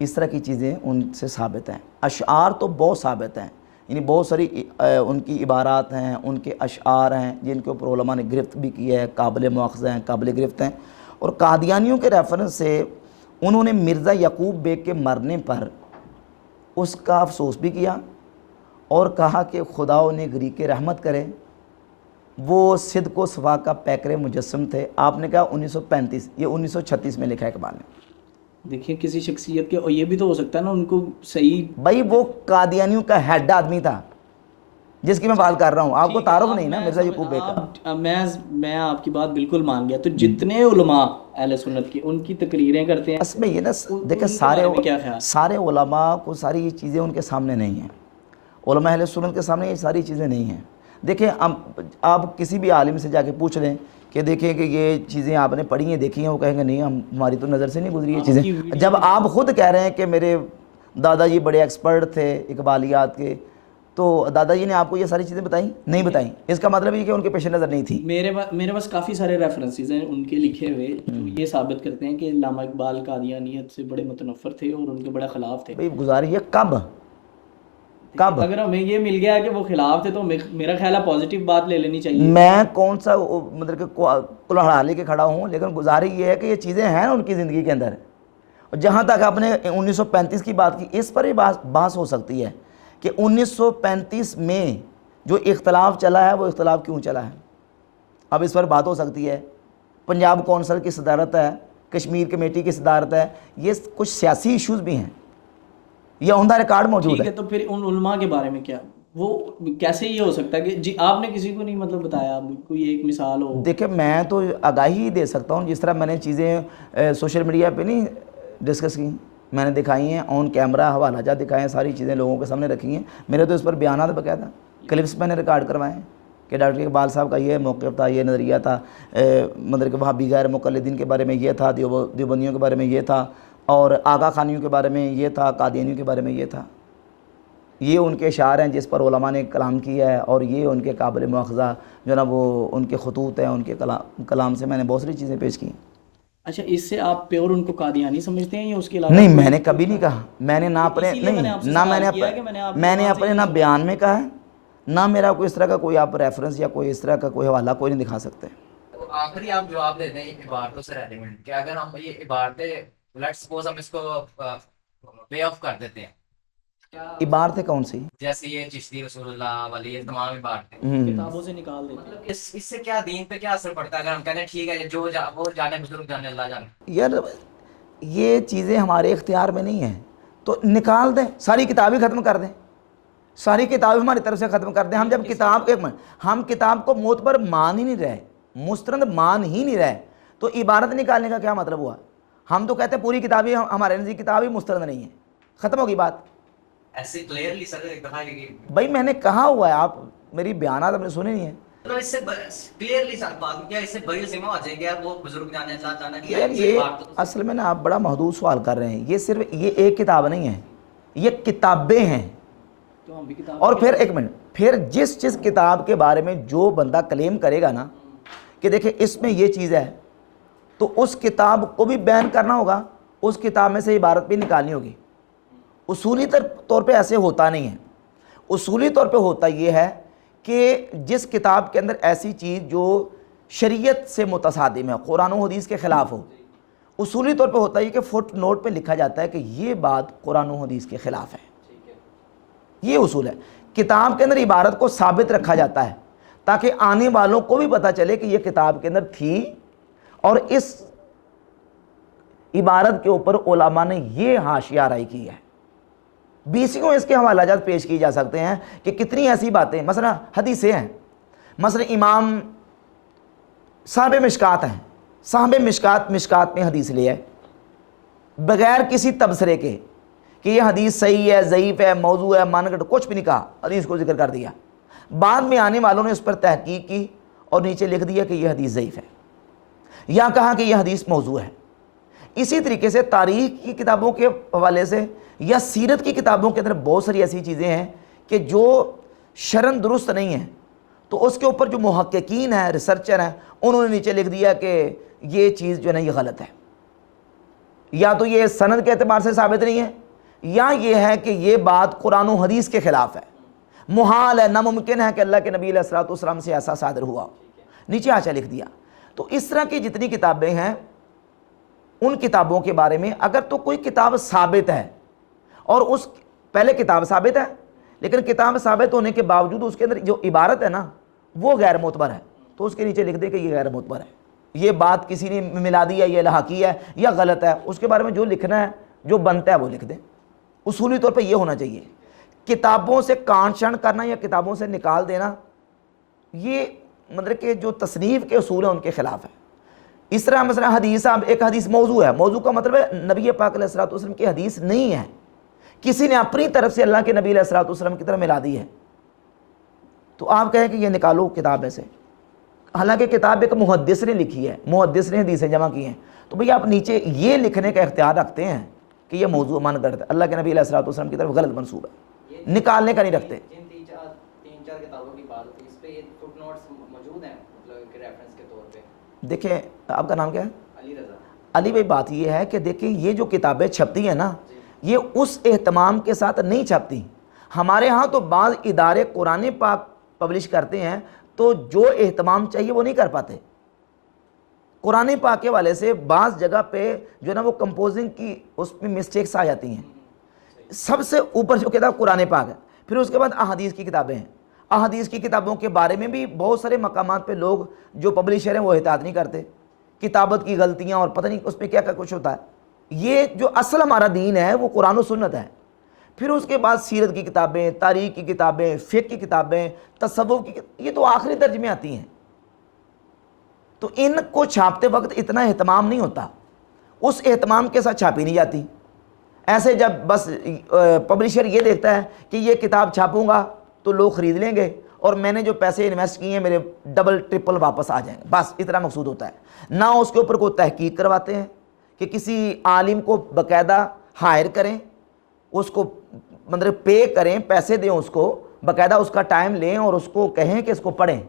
اس طرح کی چیزیں ان سے ثابت ہیں. اشعار تو بہت ثابت ہیں, یعنی بہت ساری ان کی عبارات ہیں, ان کے اشعار ہیں جن کے اوپر علماء نے گرفت بھی کی ہے, قابل مؤاخذہ ہیں, قابل گرفت ہیں. اور قادیانیوں کے ریفرنس سے انہوں نے مرزا یعقوب بیگ کے مرنے پر اس کا افسوس بھی کیا اور کہا کہ خدا انہیں غریق رحمت کرے, وہ صدق و صفا کا پیکر مجسم تھے. آپ نے کہا 1935, یہ 1936 میں لکھا ہے اقبال نے. دیکھیں کسی شخصیت کے, اور یہ بھی تو ہو سکتا ہے نا ان کو صحیح, بھائی وہ قادیانیوں کا ہیڈ آدمی تھا جس کی میں بات کر رہا ہوں, آپ کو تعارف نہیں نا مرزا یعقوب بیگ کا. میں آپ کی بات بالکل مان گیا. تو جتنے علماء اہل سنت کی ان کی تقریریں کرتے ہیں, اس میں یہ نا دیکھیں سارے علماء کو ساری یہ چیزیں ان کے سامنے نہیں ہیں, علماء اہل سنت کے سامنے یہ ساری چیزیں نہیں ہیں. دیکھیں آپ کسی بھی عالم سے جا کے پوچھ لیں کہ دیکھیں کہ یہ چیزیں آپ نے پڑھی ہیں دیکھی ہیں, وہ کہیں گے نہیں ہماری تو نظر سے نہیں گزری یہ چیزیں. جب آپ خود کہہ رہے ہیں کہ میرے دادا جی بڑے ایکسپرٹ تھے اقبالیات کے, تو دادا جی نے آپ کو یہ ساری چیزیں بتائیں نہیں بتائیں, اس کا مطلب یہ کہ ان کے پیش نظر نہیں تھی. میرے پاس کافی سارے ریفرنسز ہیں ان کے لکھے ہوئے جو یہ ثابت کرتے ہیں کہ علامہ اقبال قادیانیت سے بڑے متنفر تھے اور ان کے بڑے خلاف تھے. بھائی گزاری ہے کب اگر ہمیں یہ مل گیا کہ وہ خلاف تھے تو میرا خیال ہے پازیٹیو بات لے لینی چاہیے. میں کون سا مطلب کہ کلہڑا لے کے کھڑا ہوں, لیکن گزاری یہ ہے کہ یہ چیزیں ہیں ان کی زندگی کے اندر. اور جہاں تک آپ نے 1935 کی بات کی, اس پر بھی بحث ہو سکتی ہے کہ 1935 میں جو اختلاف چلا ہے وہ اختلاف کیوں چلا ہے. اب اس پر بات ہو سکتی ہے. پنجاب کونسل کی صدارت ہے, کشمیر کمیٹی کی صدارت ہے, یہ کچھ سیاسی ایشوز بھی ہیں, یہ آن دا ریکارڈ موجود ہے. تو پھر ان علماء کے بارے میں کیا, وہ کیسے یہ ہو سکتا ہے کہ جی آپ نے کسی کو نہیں مطلب بتایا, کوئی ایک مثال ہو. دیکھیں میں تو آگاہی دے سکتا ہوں, جس طرح میں نے چیزیں سوشل میڈیا پہ نہیں ڈسکس کی, میں نے دکھائی ہیں آن کیمرہ, حوالہ جات دکھائے ہیں, ساری چیزیں لوگوں کے سامنے رکھی ہیں. میرے تو اس پر بیانات باقاعدہ کلپس میں نے ریکارڈ کروائے ہیں کہ ڈاکٹر اقبال صاحب کا یہ موقف تھا, یہ نظریہ تھا, مطلب کہ وہابی غیر مقلدین کے بارے میں یہ تھا, دیوبندیوں کے بارے میں یہ تھا, اور آغا خانیوں کے بارے میں یہ تھا, قادیانیوں کے بارے میں یہ تھا. یہ ان کے اشعار ہیں جس پر علماء نے کلام کیا ہے, اور یہ ان کے قابل مؤاخذہ جو نا وہ ان کے خطوط ہیں, ان کے کلام سے میں نے بہت ساری چیزیں پیش کی. اچھا, اس سے آپ پیور ان کو قادیانی سمجھتے ہیں یا اس کے علاوہ؟ نہیں, میں نے کبھی نہیں کہا, میں نے نہ اپنے میں نے اپنے نہ بیان میں کہا ہے, نہ میرا کوئی اس طرح کا کوئی آپ ریفرنس یا کوئی اس طرح کا کوئی حوالہ کوئی نہیں دکھا سکتے. آخری آپ جواب دیتے ہیں عبارتوں سے ریلیونٹ کہ اگر ہم یہ عبارتیں لیٹس سپوز ہم اس کو پے آف کر دیتے ہیں, عبارتیں کون سی؟ جیسے یہ چشتی رسول اللہ والی یہ تمام عبارتیں کتابوں سے نکال دیتے ہیں, اس سے کیا دین پہ کیا اثر پڑتا ہے اگر ہم کہتے ہیں ٹھیک ہے جو وہ جانے بزرگ جانے اللہ جانے؟ یار یہ چیزیں ہمارے اختیار میں نہیں ہیں, تو نکال دیں, ساری کتابیں ختم کر دیں, ساری کتابیں ہماری طرف سے ختم کر دیں. ہم جب کتاب ہم کتاب کو معتبر مان ہی نہیں رہے, مستند مان ہی نہیں رہے, تو عبارت نکالنے کا کیا مطلب ہوا؟ ہم تو کہتے ہیں پوری کتابیں ہمارے نزدیک کتاب ہی مستند نہیں ہے, ختم ہوگی بات. ایسے کلیئرلی سر ایک دفعہ کہ بھائی میں نے کہا ہوا ہے, آپ میری بیانات آپ نے سنے نہیں ہیں. مطلب اس سے کلیئرلی سر بات کیا, اس سے بڑی ذمہ آ جائے گا وہ بزرگ جانے اللہ جانے کی. یار یہ اصل میں نا آپ بڑا محدود سوال کر رہے ہیں, یہ صرف یہ ایک کتاب نہیں ہے, یہ کتابیں ہیں. اور پھر ایک منٹ, پھر جس کتاب کے بارے میں جو بندہ کلیم کرے گا نا کہ دیکھیں اس میں یہ چیز ہے, تو اس کتاب کو بھی بیان کرنا ہوگا, اس کتاب میں سے عبارت بھی نکالنی ہوگی. اصولی طور پہ ایسے ہوتا نہیں ہے. اصولی طور پہ ہوتا یہ ہے کہ جس کتاب کے اندر ایسی چیز جو شریعت سے متصادم ہے, قرآن و حدیث کے خلاف ہو, اصولی طور پہ ہوتا یہ کہ فٹ نوٹ پہ لکھا جاتا ہے کہ یہ بات قرآن و حدیث کے خلاف ہے. یہ اصول ہے. کتاب کے اندر عبارت کو ثابت رکھا جاتا ہے تاکہ آنے والوں کو بھی پتہ چلے کہ یہ کتاب کے اندر تھی, اور اس عبارت کے اوپر علماء نے یہ حاشیہ آرائی کی ہے. بیسیوں اس کے حوالہ جات پیش کی جا سکتے ہیں کہ کتنی ایسی باتیں, مثلا حدیثیں ہیں, مثلا امام صاحب مشکات ہیں, صاحب مشکات میں حدیث لے ہے بغیر کسی تبصرے کے کہ یہ حدیث صحیح ہے, ضعیف ہے, موضوع ہے, مانگٹ, کچھ بھی نہیں کہا, حدیث کو ذکر کر دیا. بعد میں آنے والوں نے اس پر تحقیق کی اور نیچے لکھ دیا کہ یہ حدیث ضعیف ہے, یا کہا کہ یہ حدیث موضوع ہے. اسی طریقے سے تاریخ کی کتابوں کے حوالے سے یا سیرت کی کتابوں کے اندر بہت ساری ایسی چیزیں ہیں کہ جو شرعاً درست نہیں ہیں, تو اس کے اوپر جو محققین ہیں, ریسرچر ہیں, انہوں نے نیچے لکھ دیا کہ یہ چیز جو ہے نا یہ غلط ہے. یا تو یہ سند کے اعتبار سے ثابت نہیں ہے، یا یہ ہے کہ یہ بات قرآن و حدیث کے خلاف ہے، محال ہے، ناممکن ہے کہ اللہ کے نبی علیہ الصلوۃ والسلام سے ایسا صادر ہوا، نیچے آچا لکھ دیا۔ تو اس طرح کی جتنی کتابیں ہیں ان کتابوں کے بارے میں اگر تو کوئی کتاب ثابت ہے اور اس پہلے کتاب ثابت ہے لیکن کتاب ثابت ہونے کے باوجود اس کے اندر جو عبارت ہے نا وہ غیر معتبر ہے، تو اس کے نیچے لکھ دے کہ یہ غیر معتبر ہے، یہ بات کسی نے ملا دی ہے، یہ الحاقی ہے یا غلط ہے، اس کے بارے میں جو لکھنا ہے جو بنتا ہے وہ لکھ دیں۔ اصولی طور پہ یہ ہونا چاہیے۔ کتابوں سے کانٹ چھانٹ کرنا یا کتابوں سے نکال دینا یہ مطلب کہ جو تصنیف کے اصول ہیں ان کے خلاف ہے۔ اس طرح مثلا حدیث، ایک حدیث موضوع ہے، موضوع کا مطلب ہے نبی پاک علیہ الصلوۃ والسلام کی حدیث نہیں ہے، کسی نے اپنی طرف سے اللہ کے نبی علیہ الصلوۃ والسلام کی طرف ملا دی ہے، تو آپ کہیں کہ یہ نکالو کتاب میں سے، حالانکہ کتاب ایک محدث نے لکھی ہے، محدث نے حدیثیں جمع کی ہیں، تو بھئی آپ نیچے یہ لکھنے کا اختیار رکھتے ہیں کہ یہ موضوع من گڑھ ہے، اللہ کے نبی علیہ الصلوۃ والسلام کی طرف غلط منسوب ہے، نکالنے کا نہیں رکھتے۔ جن تین چار کتابوں کی بات ہوتی ہے اس پہ یہ فٹ نوٹس موجود ہیں مطلب کہ ریفرنس کے طور پہ؟ دیکھیں آپ کا نام کیا ہے؟ علی رضا۔ علی بھائی بات یہ ہے کہ دیکھیں یہ جو کتابیں چھپتی ہیں نا یہ اس اہتمام کے ساتھ نہیں چھپتی۔ ہمارے ہاں تو بعض ادارے قرآن پاک پبلش کرتے ہیں تو جو اہتمام چاہیے وہ نہیں کر پاتے، قرآن پاک کے والے سے بعض جگہ پہ جو ہے نا وہ کمپوزنگ کی اس میں مسٹیکس آ جاتی ہیں۔ سب سے اوپر جو کتاب قرآن پاک ہے، پھر اس کے بعد احادیث کی کتابیں ہیں، احادیث کی کتابوں کے بارے میں بھی بہت سارے مقامات پہ لوگ جو پبلشر ہیں وہ احتیاط نہیں کرتے، کتابت کی غلطیاں اور پتہ نہیں اس پہ کیا کیا کچھ ہوتا ہے۔ یہ جو اصل ہمارا دین ہے وہ قرآن و سنت ہے، پھر اس کے بعد سیرت کی کتابیں، تاریخ کی کتابیں، فقہ کی کتابیں، تصوف کی یہ تو آخری درجے میں آتی ہیں، تو ان کو چھاپتے وقت اتنا اہتمام نہیں ہوتا، اس اہتمام کے ساتھ چھاپی نہیں جاتی۔ ایسے جب بس پبلشر یہ دیکھتا ہے کہ یہ کتاب چھاپوں گا تو لوگ خرید لیں گے اور میں نے جو پیسے انویسٹ کیے ہیں میرے ڈبل ٹرپل واپس آ جائیں گے، بس اتنا مقصود ہوتا ہے۔ نہ اس کے اوپر کوئی تحقیق کرواتے ہیں کہ کسی عالم کو باقاعدہ ہائر کریں، اس کو مطلب پے کریں، پیسے دیں اس کو، باقاعدہ اس کا ٹائم لیں اور اس کو کہیں کہ اس کو پڑھیں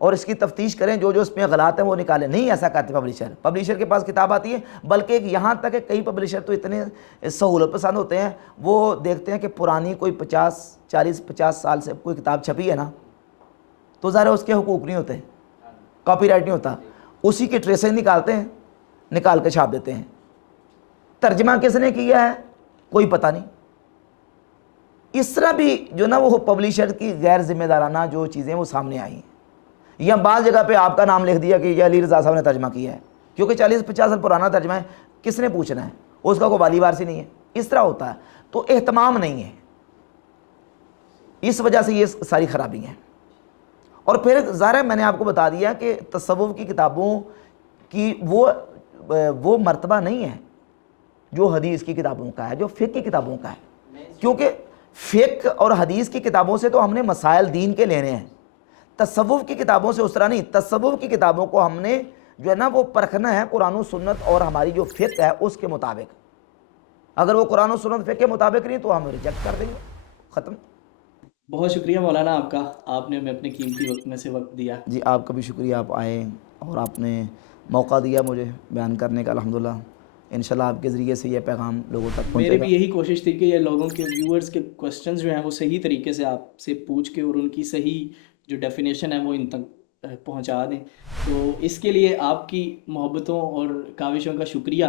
اور اس کی تفتیش کریں، جو جو اس میں غلط ہیں وہ نکالیں۔ نہیں ایسا کرتے پبلشر کے پاس کتاب آتی ہے، بلکہ یہاں تک کہ کئی پبلشر تو اتنے سہولت پسند ہوتے ہیں، وہ دیکھتے ہیں کہ پرانی کوئی 40-50 سال سے کوئی کتاب چھپی ہے نا تو ظاہر اس کے حقوق نہیں ہوتے، کاپی رائٹ نہیں ہوتا، اسی کی ٹریسیں نکالتے ہیں، نکال کے چھاپ دیتے ہیں۔ ترجمہ کس نے کیا ہے کوئی پتہ نہیں۔ اس طرح بھی جو نا وہ پبلشر کی غیر ذمہ دارانہ جو چیزیں وہ سامنے آئی ہیں، یا بعض جگہ پہ آپ کا نام لکھ دیا کہ یہ علی رضا صاحب نے ترجمہ کیا ہے، کیونکہ 40-50 سال پرانا ترجمہ ہے، کس نے پوچھنا ہے، اس کا کوئی والی وارثی نہیں ہے، اس طرح ہوتا ہے، تو اہتمام نہیں ہے، اس وجہ سے یہ ساری خرابی ہیں۔ اور پھر ظاہر ہے میں نے آپ کو بتا دیا کہ تصوف کی کتابوں کی وہ مرتبہ نہیں ہے جو حدیث کی کتابوں کا ہے، جو فقہ کی کتابوں کا ہے، کیونکہ فقہ اور حدیث کی کتابوں سے تو ہم نے مسائل دین کے لینے ہیں، تصوف کی کتابوں سے اس طرح نہیں۔ تصوف کی کتابوں کو ہم نے جو ہے نا وہ پرکھنا ہے قرآن و سنت اور ہماری جو فقہ ہے اس کے مطابق، اگر وہ قرآن و سنت فقہ کے مطابق نہیں تو ہم ریجیکٹ کر دیں گے، ختم۔ بہت شکریہ مولانا آپ کا، آپ نے ہمیں اپنے قیمتی وقت میں سے وقت دیا۔ جی آپ کا بھی شکریہ، آپ آئے اور آپ نے موقع دیا مجھے بیان کرنے کا، الحمدللہ انشاءاللہ آپ کے ذریعے سے یہ پیغام لوگوں تک پہنچے میرے گا۔ بھی یہی کوشش تھی کہ یہ لوگوں کے ویورز کے کوسچنز جو ہیں وہ صحیح طریقے سے آپ سے پوچھ کے اور ان کی صحیح جو ڈیفینیشن ہے وہ ان تک پہنچا دیں، تو اس کے لیے آپ کی محبتوں اور کاوشوں کا شکریہ۔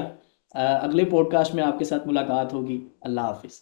اگلے پوڈ کاسٹ میں آپ کے ساتھ ملاقات ہوگی۔ اللہ حافظ۔